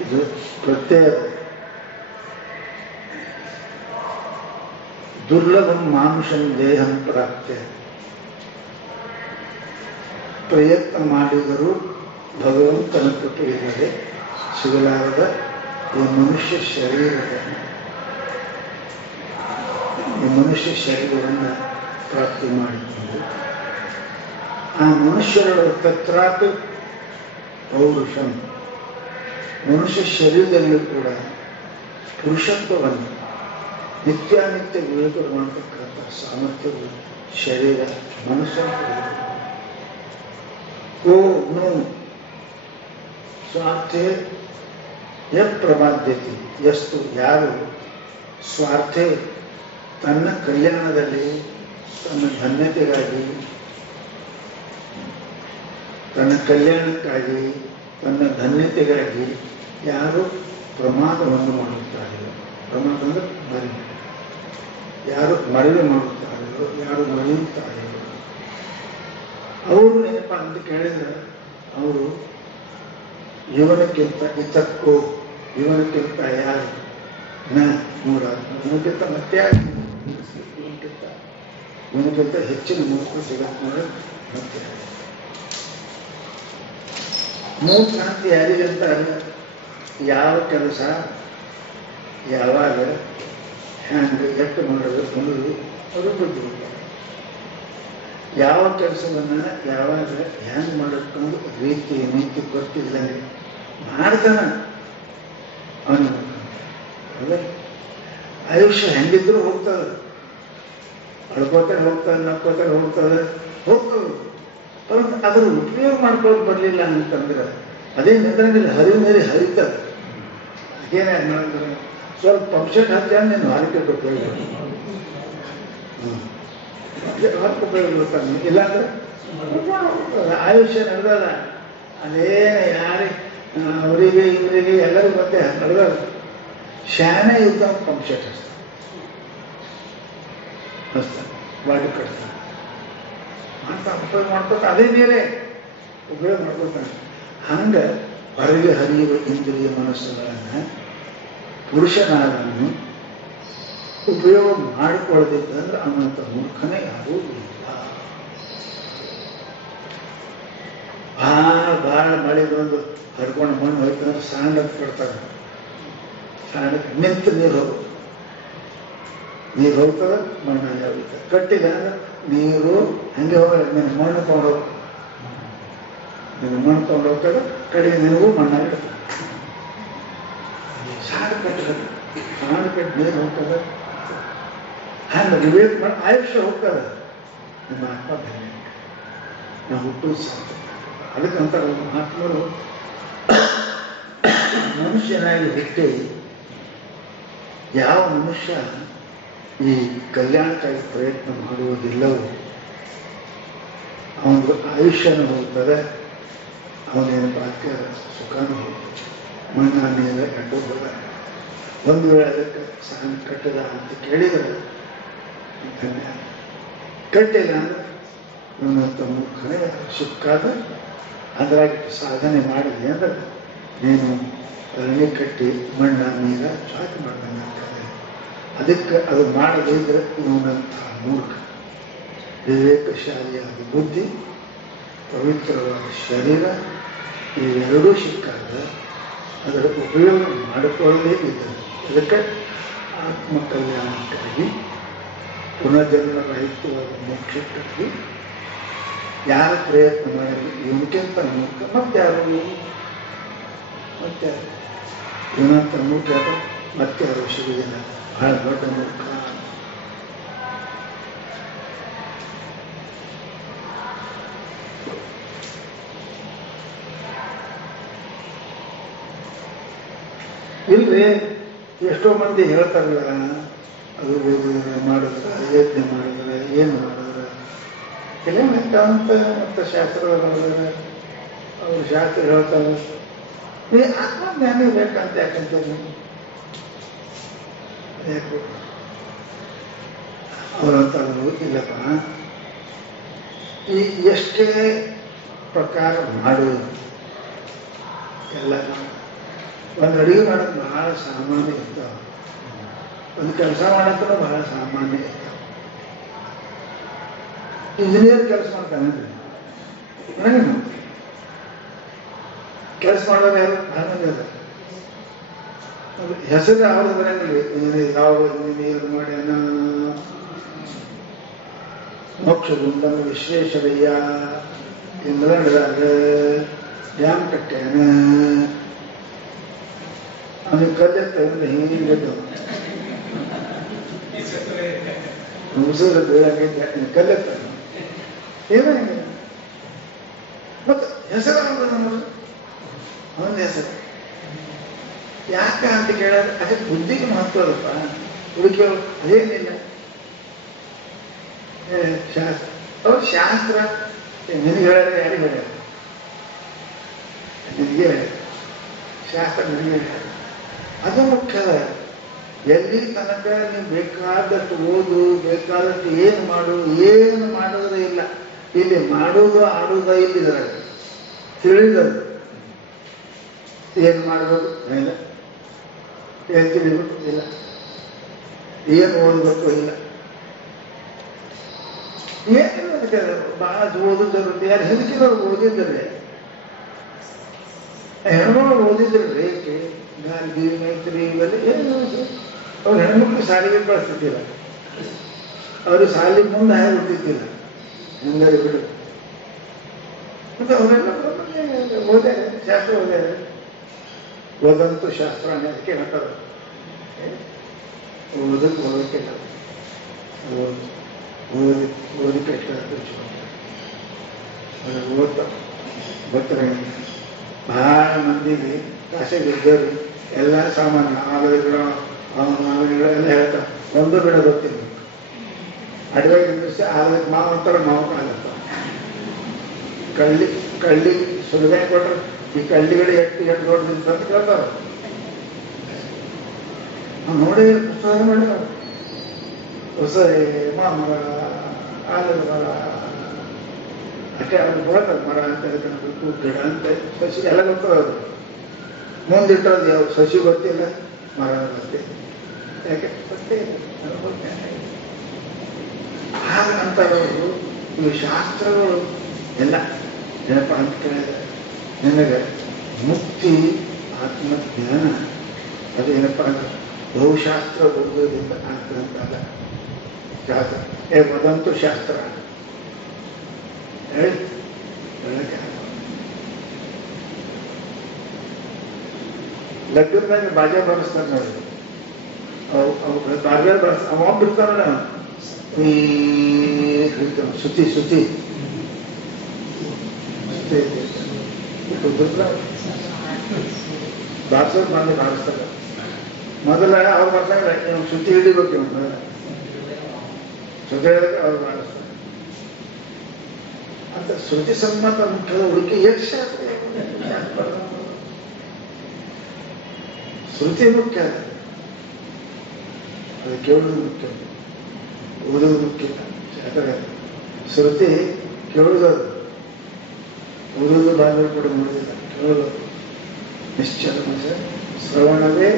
ಇದು ಪ್ರತ್ಯಯ ದುರ್ಲಭಂ ಮಾನುಷಂ ದೇಹಂ ಪ್ರಾಪ್ತೆ. ಪ್ರಯತ್ನ ಮಾಡಿದರೂ ಭಗವಂತನ ಕೃಪೆಯಿಲ್ಲದೆ ಸಿಗಲಾರದ ಈ ಮನುಷ್ಯ ಶರೀರವನ್ನು ಪ್ರಾಪ್ತಿ ಮಾಡಿಕೊಂಡು ಆ ಮನುಷ್ಯರ ತತ್ರಾಪಿ ಪೌರುಷಂ, ಮನುಷ್ಯ ಶರೀರದಲ್ಲಿ ಕೂಡ ಪುರುಷತ್ವವನ್ನು ನಿತ್ಯಾನಿತ್ಯ ವಿವೇಕ ಮಾಡತಕ್ಕಂಥ ಸಾಮರ್ಥ್ಯವು ಶರೀರ ಮನಸ್ಸನ್ನು ಕೋ ನೋ ಸ್ವಾರ್ಥೆ ಪ್ರಬಾಧ್ಯತೆ. ಎಷ್ಟು ಯಾರು ಸ್ವಾರ್ಥೆ ತನ್ನ ಕಲ್ಯಾಣದಲ್ಲಿ, ತನ್ನ ಧನ್ಯತೆಗಾಗಿ, ತನ್ನ ಕಲ್ಯಾಣಕ್ಕಾಗಿ, ತನ್ನ ಧನ್ಯತೆಗಾಗಿ ಯಾರು ಪ್ರಮಾದವನ್ನು ಮಾಡುತ್ತಾರೆ. ಪ್ರಮಾದ ಅಂದ್ರೆ ಮರಿವೆ. ಯಾರು ಮರಿವೆ ಮಾಡುತ್ತಾರೋ, ಯಾರು ಮರೆಯುತ್ತಾರೋ ಅವರು ಏನಪ್ಪ ಅಂತ ಕೇಳಿದ್ರೆ ಅವರು ಇವನಕ್ಕಿಂತ ಇತಕ್ಕೋ, ಇವನಕ್ಕಿಂತ ಯಾರು ನೋಡ, ಇವನಕ್ಕಿಂತ ಮತ್ತೆ ಯಾರು ಇವನಕ್ಕಿಂತ ಹೆಚ್ಚಿನ ಮೂರ್ಖ ಜಗತ್ತಿನ ಮತ್ತೆ ಮೂರ್ಖ ಅಂತ ಯಾರಿಗಂತ ಯಾವ ಕೆಲಸ ಯಾವಾಗ ಹ್ಯಾಂಗೆ ಎಷ್ಟು ಮಾಡೋದು ಅನ್ನೋದು ಅವರು ಬುದ್ಧಿವಂತ. ಯಾವ ಕೆಲಸವನ್ನ ಯಾವಾಗ ಹ್ಯಾಂಗ್ ಮಾಡಕ್ಕಂದು ರೀತಿ ನೀತಿ ಗೊತ್ತಿಲ್ಲದೆ ಮಾಡ್ತಾನ ಅವನು. ಆಯುಷ್ಯ ಹೆಂಗಿದ್ರು ಹೋಗ್ತದೆ, ಅಳ್ಕೋತಾರೆ ಹೋಗ್ತದೆ, ನಕ್ಕೋತಾರೆ ಹೋಗ್ತದೆ, ಅದ್ರ ಉಪಯೋಗ ಮಾಡ್ಕೊಳ್ಳೋದು ಬರಲಿಲ್ಲ ಅಂತಂದ್ರೆ ಅದೇ ನಿದ್ರಂಗಿಲ್ಲ, ಹರಿವು ಮೇಲೆ ಹರಿತದೆ. ಅದೇನೇ ಮಾಡಿದ್ರೆ ಸ್ವಲ್ಪ ಪಂಕ್ಷನ್ ಹಾಕಿ ನೀನು ಹಾರಿಕೆ ಉಪಯೋಗ ಉಪಯೋಗ ಇಲ್ಲಾಂದ್ರೆ ಆಯುಷ್ಯ ನಡೆದಲ್ಲ. ಅದೇ ಯಾರಿಗೆ ಅವರಿಗೆ ಇವರಿಗೆ ಎಲ್ಲರಿಗೂ ಮತ್ತೆ ನಡೆದಲ್ಲ. ಶಾನೆ ಯುದ್ಧ ಪಂಕ್ಷಟ್ ಹಚ್ತಾನೆ, ಬಾಡಿ ಕಟ್ತಾನೆ, ಉಪಯೋಗ ಮಾಡ್ಕೊತ ಅದೇ ಬೇರೆ ಉಪಯೋಗ ಮಾಡ್ಕೊತಾನೆ. ಹಂಗೆ ಹೊರಗೆ ಹರಿಯುವ ಇಂದ್ರಿಯ ಮನಸ್ಸುಗಳನ್ನು ಪುರುಷನಾದನ್ನು ಉಪಯೋಗ ಮಾಡಿಕೊಳ್ಳದಿದ್ದಂದ್ರೆ ಅವನಂತ ಮೂರ್ಖನೇ ಯಾರೂ ಇಲ್ಲ. ಭಾಳ ಮಳೆ ಬಂದು ಹರ್ಕೊಂಡು ಮಣ್ಣು ಹೋಯ್ತಂದ್ರೆ ಸಾಂಡ್ ಕೊಡ್ತಾರೆ, ಸಾಣಕ್ಕೆ ನಿಂತು ನೀರು ಹೋಗುತ್ತೆ, ನೀರು ಹೋಗ್ತದೆ, ಮಣ್ಣಲ್ಲಿ ಹೋಗುತ್ತೆ. ಕಟ್ಟಿಲ್ಲ ಅಂದ್ರೆ ನೀರು ಹಂಗೆ ಹೋಗಲ್ಲ, ನಿನ್ನ ಮಣ್ಣು ತೊಗೊಂಡು ಹೋಗ್ತದೆ, ನಿನ್ನ ಮಣ್ಣು ತೊಗೊಂಡು ಹೋಗ್ತದೆ, ಕಡೆಗೆ ನಿನಗೂ ಮಣ್ಣಾಗಿ ಇರ್ತದೆ. ಸಾಣ ಕಟ್ಟದ, ಸಾಣ ಕಟ್ಟಿ ನೀರು ಹೋಗ್ತದೆ, ಹಂಗೆ ವಿವೇಕ ಮಾಡಿ ಆಯುಷ್ಯ ಹೋಗ್ತದೆ. ನಿಮ್ಮ ಆತ್ಮ ಧನ್ಯ, ನಾವು ಹುಟ್ಟು ಸಾಧ್ಯ. ಅದಕ್ಕಂತಾರೆ ಮಹಾತ್ಮರು, ಮನುಷ್ಯನಾಗಿ ಹುಟ್ಟಿ ಯಾವ ಮನುಷ್ಯ ಈ ಕಲ್ಯಾಣಕ್ಕಾಗಿ ಪ್ರಯತ್ನ ಮಾಡುವುದಿಲ್ಲವೋ ಅವನಿಗೆ ಆಯುಷ್ಯನೂ ಹೋಗ್ತದೆ, ಅವನೇನು ಭಾಗ್ಯ ಸುಖನೂ ಹೋಗ್ತದೆ. ಮಣ್ಣ ನೀರು ಕಟ್ಟೋದಿಲ್ಲ. ಒಂದು ವೇಳೆ ಅದಕ್ಕೆ ಸಾಧನೆ ಕಟ್ಟದ ಅಂತ ಕೇಳಿದರೆ ಧನ್ಯ, ಕಟ್ಟಿಲ್ಲ ಅಂದ್ರೆ ಇವನಂತ ಮೂರ್ಖನೇ ಸಿಕ್ಕಾದ. ಅದ್ರಾಗಿ ಸಾಧನೆ ಮಾಡಿದೆ ಅಂದ್ರೆ ನೀನು ಅರಣಿ ಕಟ್ಟಿ ಮಣ್ಣ ನೀರ ಸಾಕು ಮಾಡ್ದಂಗಾಗ್ತದೆ. ಅದಕ್ಕೆ ಅದು ಮಾಡದಿದ್ರೆ ಇವನಂತಹ ಮೂರ್ಖ. ವಿವೇಕಶಾಲಿಯಾದ ಬುದ್ಧಿ, ಪವಿತ್ರವಾದ ಶರೀರ ಇವೆರಡೂ ಸಿಕ್ಕಾಗ ಅದರ ಉಪಯೋಗ ಮಾಡಿಕೊಳ್ಳದೇ ಇದ್ದರೆ ಅದಕ್ಕೆ ಆತ್ಮಕಲ್ಯಾಣಕ್ಕಾಗಿ ಪುನರ್ಜನ್ಮ ರಹಿತವಾದ ಮೋಕ್ಷಕ್ಕಾಗಿ ಯಾರು ಪ್ರಯತ್ನ ಮಾಡಿದ್ರು ಇವನಿಗಿಂತ ಮೂರ್ಖ ಮತ್ತಾರು, ಮತ್ತಾರು ಇವನಂತ ಮೂರ್ಖ ಮತ್ತಾರು ಸಿಗುವುದಿಲ್ಲ. ಬಹಳ ದೊಡ್ಡ ಮೂರ್ಖ. ಇಲ್ರಿ ಎಷ್ಟೋ ಮಂದಿ ಹೇಳ್ತಾರಲ್ಲ, ಅದು ಓದಿದ್ರೆ ಮಾಡಿದ್ರೆ ಯಜ್ಞ ಮಾಡಿದ್ರೆ ಏನು ಮಾಡಿದ್ರೆ ಕೆಲವು ಅಂತ ಮತ್ತು ಶಾಸ್ತ್ರದಲ್ಲಿ ಅವ್ರು ಶಾಸ್ತ್ರ ಹೇಳ್ತಾರೆ ನೀ ಆತ್ಮಜ್ಞಾನಿ ಬೇಕಂತ. ಯಾಕಂತಾರೆ ಯಾಕೆ ಅವರಂತಂದ್ರು ಇಲ್ಲಪ್ಪ, ಈ ಎಷ್ಟೇ ಪ್ರಕಾರ ಮಾಡುವುದು ಎಲ್ಲ ಒಂದು ಅಡುಗೆ ಮಾಡೋದು ಬಹಳ ಸಾಮಾನ್ಯ ಇರ್ತಾವ, ಒಂದು ಕೆಲಸ ಮಾಡೋಕ್ಕೂ ಬಹಳ ಸಾಮಾನ್ಯ ಇರ್ತಾವ. ಇಂಜಿನಿಯರ್ ಕೆಲಸ ಮಾಡ್ತಾನೆ, ಕೆಲಸ ಮಾಡೋರು ಯಾರು ಬಹಳ ಮಂದಿ ಅದ. ಹೆಸರು ಯಾವ್ದು ಬರಂಗಿಲ್ಲ, ಯಾವ ಇಂಜಿನಿಯರ್ ಮಾಡ್ಯಾನ, ಮೋಕ್ಷಗುಂಡ ವಿಶ್ವೇಶ್ವರಯ್ಯ ಇಂಗ್ಲೆಂಡ್ದಾಗ ಡ್ಯಾಮ್ ಕಟ್ಟ್ಯಾನ, ಅವನಿಗೆ ಕಲ್ಲೆತ್ತ ಹಿಂಗೆ ಮುಗಿಸಿದ್ರೆ ಬೀಳಾಗೈತೆ, ಕಲ್ಲೆತ್ತ ಏನಾಗಿದೆ. ಮತ್ತು ಹೆಸರು ಅವನ ಹೆಸರು ಯಾಕ ಅಂತ ಕೇಳಿದ್ರೆ ಅದಕ್ಕೆ ಬುದ್ಧಿಗೆ ಮಹತ್ವ ಅದಪ್ಪ. ಹುಡುಕಿ ಅದೇನಿಲ್ಲ ಶಾಸ್ತ್ರ, ಅವ್ರು ಶಾಸ್ತ್ರ ನಿನಗೆ ಹೇಳ್ಯಾರ, ಯಾರಿಗೆ ಹೇಳ್ಯಾರ? ನಿನಗೆ ಹೇಳ್ಯಾರ ಶಾಸ್ತ್ರ, ನಿನಗೆ ಹೇಳ್ಯಾರ. ಅದು ಮುಖ್ಯದ. ಎಲ್ಲಿ ತನಕ ನೀವು ಬೇಕಾದಷ್ಟು ಓದು, ಬೇಕಾದಷ್ಟು ಏನು ಮಾಡು, ಏನು ಮಾಡೋದೇ ಇಲ್ಲ. ಇಲ್ಲಿ ಮಾಡೋದು ಆಡೋದ ಇಲ್ಲಿದ್ರೆ ತಿಳಿದದು ಏನು ಮಾಡಬೇಕು ಇಲ್ಲ, ಏನು ತಿಳಿಬೇಕು ಇಲ್ಲ, ಏನು ಓದಬೇಕು ಇಲ್ಲ, ಏನಿಲ್ಲ. ಅದಕ್ಕೆ ಬಹಳ ಓದಿದ್ರು ಯಾರು ಹೆದರಿಕೆದವ್ರು ಓದಿದ್ರೆ, ಹೆಣ್ಮಗಳು ಓದಿದ್ರೆ ರೇಖೆ ಗಾಂಧಿ ಮೈತ್ರಿ ಇವೆಲ್ಲ ಏನು ಅವ್ರು ಹೆಣ್ಮಕ್ಳು ಶಾಲೆಗೆ ಕಳಿಸ್ತಿದ್ದಿಲ್ಲ, ಅವರು ಶಾಲೆ ಮುಂದೆ ಹಾಗೆ ಹುಟ್ಟಿದ್ದಿಲ್ಲ, ಹೆಂಗಾರಿ ಬಿಡು. ಮತ್ತೆ ಅವರೆಲ್ಲ ಓದ್ಯಾರ, ಶಾಸ್ತ್ರ ಓದ್ಯಾರ. ಓದಂತೂ ಶಾಸ್ತ್ರ ಅದಕ್ಕೆ ಹೇಳ್ತಾರೆ, ಓದಕ್ಕೆ ಓದಕ್ಕಿಲ್ಲ, ಓದಕ್ಕೆ ಓದ್ತಾ ಬರ್ತಾರೆ. ಬಹಳ ಮಂದಿಗೆ ಕಾಸೆ ಬಿದ್ದವರು ಎಲ್ಲ ಸಾಮಾನ್ಯ ಆಲೋಚನೆಗಳು ಎಲ್ಲ ಹೇಳ್ತಾರೆ, ಒಂದು ಬಿಡ ಗೊತ್ತಿಲ್ಲ. ಅಡುಗೆ ನಿಲ್ಲಿಸಿ ಆಲೋಚನೆ ಮಾವು ಅಂತಾರೆ, ಮಾವು ಆಗುತ್ತ. ಕಳ್ಳಿ ಸುಲಭ ಕೊಟ್ರೆ ಈ ಕಳ್ಳಿಗಳು ಎಷ್ಟು ದೊಡ್ಡ ಅಂತ ಕೇಳ್ತಾರ. ನೋಡಿ ಪುಸ್ತಕ ಮಾಡಿದ ಹೊಸ ಮರ ಆಲದ ಮರ ಅಷ್ಟೇ, ಅದು ಬರ್ತದೆ ಮರ ಅಂತ ಗಿಡ ಅಂತ ಸಸಿ ಎಲ್ಲ ಗೊತ್ತದ. ಅದು ಮುಂದಿಟ್ಟದು ಯಾವ ಸಸಿ ಗೊತ್ತಿಲ್ಲ, ಮರ ಗೊತ್ತಿಲ್ಲ. ಯಾಕೆ ಗೊತ್ತೇ ಇಲ್ಲ, ಹಾಗಂತವರು ಇವು ಶಾಸ್ತ್ರಗಳು ಎಲ್ಲ ಏನಪ್ಪ ಅಂತ ಕೇಳಿದ್ರೆ ನಿನಗೆ ಮುಕ್ತಿ ಆತ್ಮಜ್ಞಾನ ಅದೇನಪ್ಪ ಅಂದ್ರೆ ಬಹುಶಾಸ್ತ್ರ ಓದೋದ್ರಿಂದ ಆಗ್ತದಂತಲ್ಲ. ಶಾಸ್ತ್ರ ವದಂತು ಶಾಸ್ತ್ರ ಹೇಳಿ ಹೇಳಕ್ಕೆ ಲಗ್ನದಾಗ ಬಾಜಾ ಬಾರಿಸ್ತಾರೆ ನೋಡಿ, ಬಾರ್ಬೇರ್ ಬಾರಿಸ್ ಅವ ಬಿಡ್ತಾನ ಸುತ್ತಿ ಸುತ್ತಿ ಬಾರಿಸೋದು ಬಂದು ಬಾರಿಸ್ತಾರೆ. ಮೊದಲ ಅವ್ರು ಬರ್ತಾರೆ ಸುತ್ತಿ ಹಿಡಿಬೇಕು ಸುದ್ದಿ ಹೇಳಿದ್ರೆ ಅವ್ರು ಬಾರಿಸ್ತಾರೆ ಅಂತ. ಶ್ರುತಿ ಸಮ್ಮತ ಮುಖ್ಯದ ಹುಡುಕಿ ಎಷ್ಟು ಶಾಸ್ತ್ರ ಶ್ರುತಿ ಮುಖ್ಯ, ಅದು ಕೇಳುವುದು ಮುಖ್ಯ, ಓದುವುದು ಮುಖ್ಯ. ಶ್ರುತಿ ಕೇಳುವುದು, ಓದುವುದು ಬಾಂಧವ ಕೂಡ ನೋಡುವುದಿಲ್ಲ, ಕೇಳುವುದು ನಿಶ್ಚಲ ಶ್ರವಣವೇ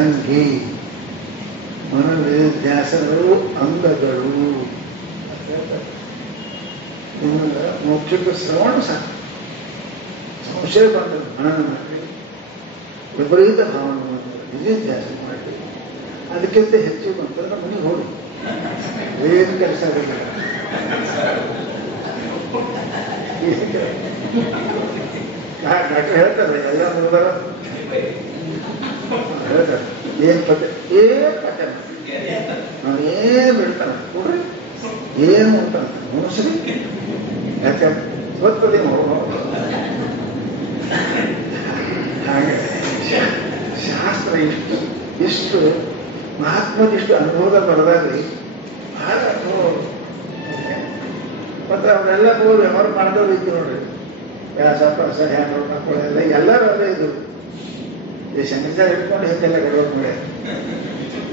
ಅಂಗಿ, ಮನೋನಿಧ್ಯಾಸನಗಳು ಅಂಗಗಳು. ಮೋಕ್ಷಕ್ಕೆ ಶ್ರವಣ ಸಾಕು, ಸಂಶಯ ಬಂದರು ಮನನ ಮಾಡಿ ವಿಪರೀತ ಭಾವನೆ ಮಾಡಿದ್ರು ನಿಧಿಧ್ಯಾಸ ಮಾಡಿ. ಅದಕ್ಕಿಂತ ಹೆಚ್ಚು ಅಂತಂದ್ರೆ ಮನೆಗೆ ಹೋಗಿ ಏನು ಕೆಲಸ ಆಗಿಲ್ಲ. ಡಾಕ್ಟರ್ ಹೇಳ್ತಾರೆ ಎಲ್ಲ ನೋಡ್ಬಾರ ಹೇಳ್ತಾರೆ ಏನ್ ಪದ್ಯ ನಾನು ಏನು ಬಿಡ್ತಾನೆ ಕೊಡ್ರಿ ಏನು ಅಂತ ಮನುಷ್ಯರಿ ಯಾಕಂದ್ರೆ ಗೊತ್ತದೆ ಹಾಗೆ ಶಾಸ್ತ್ರ ಇಷ್ಟು ಮಹಾತ್ಮನಿಷ್ಟು ಅನುಭವದ ಬರದಾಗ್ರಿ ಬಹಳ ಅನುಭವ. ಮತ್ತೆ ಅವರೆಲ್ಲ ಹೋಗಿ ವ್ಯವಹಾರ ಮಾಡಿದವ್ರು ಇದ್ದು ನೋಡ್ರಿ, ವ್ಯಾಸ ಪ್ರಾಸ ಹ್ಯಾಂಗ ಮಕ್ಕಳೆಲ್ಲ ಎಲ್ಲರೂ ಅದೇ ಇದು ಶನಿಚಾರ ಇಟ್ಕೊಂಡು ಹಿಂಗೆಲ್ಲ ಗಡವ ಮಾಡಿ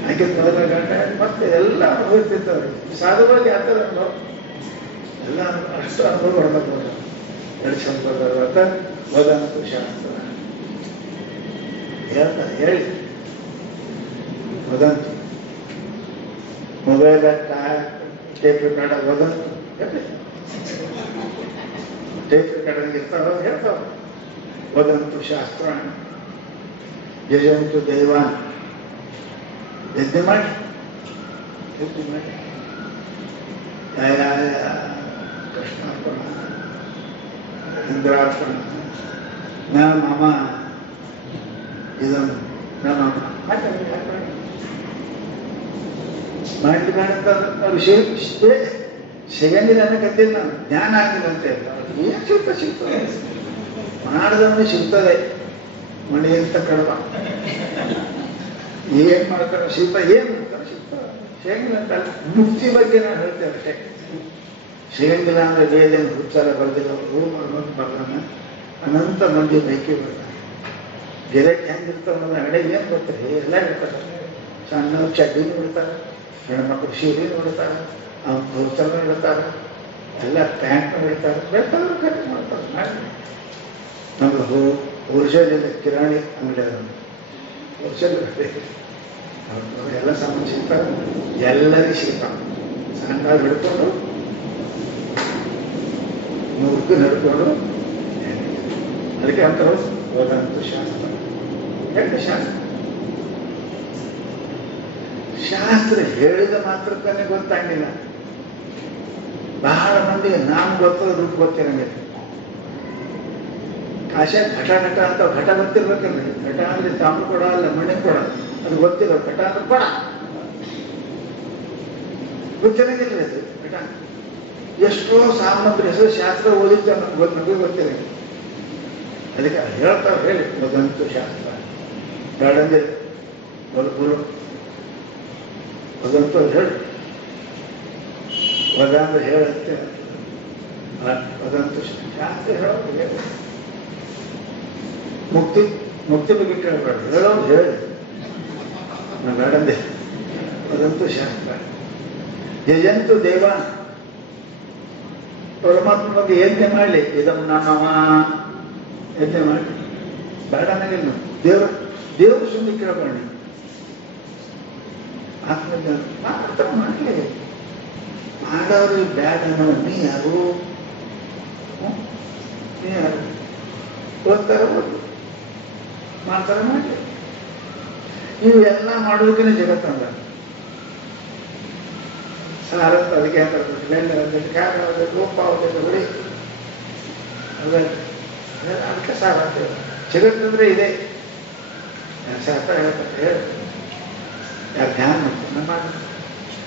ಹಾಕಿದ ಮೊದಲ ಗಂಟೆ ಮತ್ತೆ ಎಲ್ಲ ಅನುಭವಿಸ್ತಿರ್ತವ್ರಿ. ಸಾಧುವಾಗಿ ಆಗ್ತದ ಅನುಭವ ಎಲ್ಲ ಅಷ್ಟು ಅನುಭವ ಹೊರಬೇಕು. ಎರಡು ಚಂದ ಅಂತ ವದಂತು ಶಾಸ್ತ್ರ ಹೇಳ್ತಾರೆ. ಹೇಳಿ ವದಂತು ಮೊಬೈಲ್ ಟೇಪ್ ರೆಕಾರ್ಡ್ ವದಂತು ಟೇಪ್ ರೆಕಾರ್ಡ್ ಇರ್ತಾವ ಹೇಳ್ತಾವ. ವದಂತು ಶಾಸ್ತ್ರ ಯಜಂತು ದೈವಾನ್, ಯಜ್ಞ ಮಾಡಿ ಕೃಷ್ಣಾರ್ಪಣ ಇಂದ್ರಾರ್ಪಣ ನ ಮಮ ಇದನ್ನು ನಮ್ಮ ಮಾಡ್ಲಿ ಬೇಡ ಅಂತ ಅವ್ರು ಸಿಗಂಗಿಲ್ಲ ಅನ್ನಕತ್ತಿಲ್ಲ ನಾನು, ಜ್ಞಾನ ಆಗಿಲ್ಲ ಅಂತ ಹೇಳ್ತಾರೆ. ಏನ್ ಸಿಗ್ತದೆ ಮಾಡಿದವನು ಸಿಗ್ತದೆ, ಮಣಿ ಅಂತ ಕಡವ ಏನ್ ಮಾಡ್ತಾರೆ ಶಿಲ್ಪ ಏನ್ ಮಾಡ್ತಾರೆ ಸಿಗ್ತದೆ. ಸಿಗಂಗಿಲ್ಲ ಅಂತಲ್ಲ, ಮುಕ್ತಿ ಬಗ್ಗೆ ನಾನು ಹೇಳ್ತೇವೆ ಅಷ್ಟೇ. ಸಿಗಂಗಿಲ್ಲ ಅಂದ್ರೆ ವೇದೇನು ಹುಚ್ಚಾರ ಬರ್ದಿಲ್ಲ, ರೂಮ್ ಅನ್ನೋದು ಬರ್ದಾನ ಅನಂತ ಮಂದಿ ಬೈಕಿ ಬರ್ತಾನೆ. ಗಿರಕ್ಕೆ ಹೆಂಗಿರ್ತಾವ ಅನ್ನೋದು ಅಂಗಡಿ ಏನ್ ಬರ್ತಾರೆ ಎಲ್ಲ ಇರ್ತಾರೆ. ಸಣ್ಣ ಚಡ್ಡಿನೂ ಇಡ್ತಾರೆ, ಹೆಣ್ಮಕ್ಳು ಸೀರೆ ನೋಡ್ತಾರೆ, ಔಷಧ ಇಡ್ತಾರೆ, ಎಲ್ಲ ಪ್ಯಾಂಟ್ ಇಡ್ತಾರೆ, ಬೇಕಾದ್ರೂ ಖರ್ಚು ಮಾಡ್ತಾರೆ. ಮಾಡಿ ನಮ್ಗೆ ಹೋಲ್ಸೇಲ್ ಕಿರಾಣಿ ಅಂಗಡಿ ಹೋಲ್ಸೇಲ್ ಎಲ್ಲ ಸಾಮಾನು ಸಿಗ್ತಾರೆ, ಎಲ್ಲರಿಗೂ ಸಿಗ್ತಾವೆ. ಸಣ್ಣ ಹಿಡ್ಕೊಂಡು ಮುಗ್ಗು ನಡ್ಕೊಂಡು ಅದಕ್ಕೆ ಅಂತ ವದಂತು ಶಾಸ್ತ್ರ. ಯಾಕೆ ಶಾಸ್ತ್ರ ಶಾಸ್ತ್ರ ಹೇಳಿದ ಮಾತ್ರಕ್ಕೇ ಗೊತ್ತಾಗಿಲ್ಲ. ಬಹಳ ಮಂದಿಗೆ ನಾಮ್ ಗೊತ್ತದ ರೂಪ ಗೊತ್ತಿರಂಗಿಲ್ಲ. ಕಾಶ ಘಟ ಘಟ ಅಂತ ಘಟ ಗೊತ್ತಿರ್ಬೇಕಲ್ರಿ. ಘಟ ಅಂದ್ರೆ ತಾಮ್ರ ಕೊಡ ಅಲ್ಲ, ಮಣ್ಣಿ ಕೊಡ, ಅದು ಗೊತ್ತಿಲ್ಲ. ಘಟ ಅಂದ್ರೆ ಕೊಡ ಗೊತ್ತಿರಂಗಿಲ್ಲ. ಅದು ಘಟ ಎಷ್ಟೋ ಸಾಮಂತ್ರ ಹೆಸರು ಶಾಸ್ತ್ರ ಓದಿದ್ದ ನಮಗೆ ಗೊತ್ತಿರಂಗಿಲ್ಲ. ಅದಕ್ಕೆ ಹೇಳ್ತಾವ ಹೇಳಿ ವದಂತು ಶಾಸ್ತ್ರ ಬೇಡಂದ್ರೆ ಗುರು ವದಂತು ಹೇಳಿ ವದ ಅಂದ್ರೆ ಹೇಳುತ್ತೆ. ವದಂತು ಶಾಸ್ತ್ರ ಹೇಳೋದು ಹೇಳಿ. ಮುಕ್ತಿ ಮುಕ್ತಿ ಬಗ್ಗೆ ಕೇಳಬೇಡ, ಹೇಳೋದು ಹೇಳಿ ನಾ ಬೇಡಂದೆ. ವದಂತು ಶಾಸ್ತ್ರ ಯಜಂತು ದೇವ, ಪರಮಾತ್ಮ ಬಗ್ಗೆ ಯಜ್ಞ ಮಾಡಲಿ. ಇದನ್ನು ನಮ್ಮ ಯಜ್ಞ ಮಾಡಿ ಬೇಡ ಅನ್ನಂಗಿಲ್ಲ. ದೇವರು ಸುಮ್ಮನೆ ಕೇಳಬೇಡ, ಆತ್ಮಜ್ಞಾನ ಮಾತ್ರ ಮಾಡಲಿ. ಮಾಡೋರು ಬ್ಯಾಡ ಅನ್ನೋ ನೀ ಯಾರು? ನೀ ಯಾರು? ಓದ್ತಾರ ಓದಿ, ಮಾಡ್ತಾರ ಮಾಡಲಿ. ಇವೆಲ್ಲ ಮಾಡೋದಕ್ಕೆ ಜಗತ್ತಂದ ಸಾರತ್ ಅದಕ್ಕೆ ಅಂತ ಲೋಪಾವಧಿ ಬರೀ ಅದಕ್ಕೆ ಸಾರ ಅಂತೇಳಿ ಜಗತ್ತಂದ್ರೆ ಇದೆ. ಶಾಸ್ತ್ರ ಹೇಳ್ತಾರೆ ಹೇಳಿ ಯಾರು ಧ್ಯಾನ ಮಾಡ್ತಾರೆ ಮಾಡಿ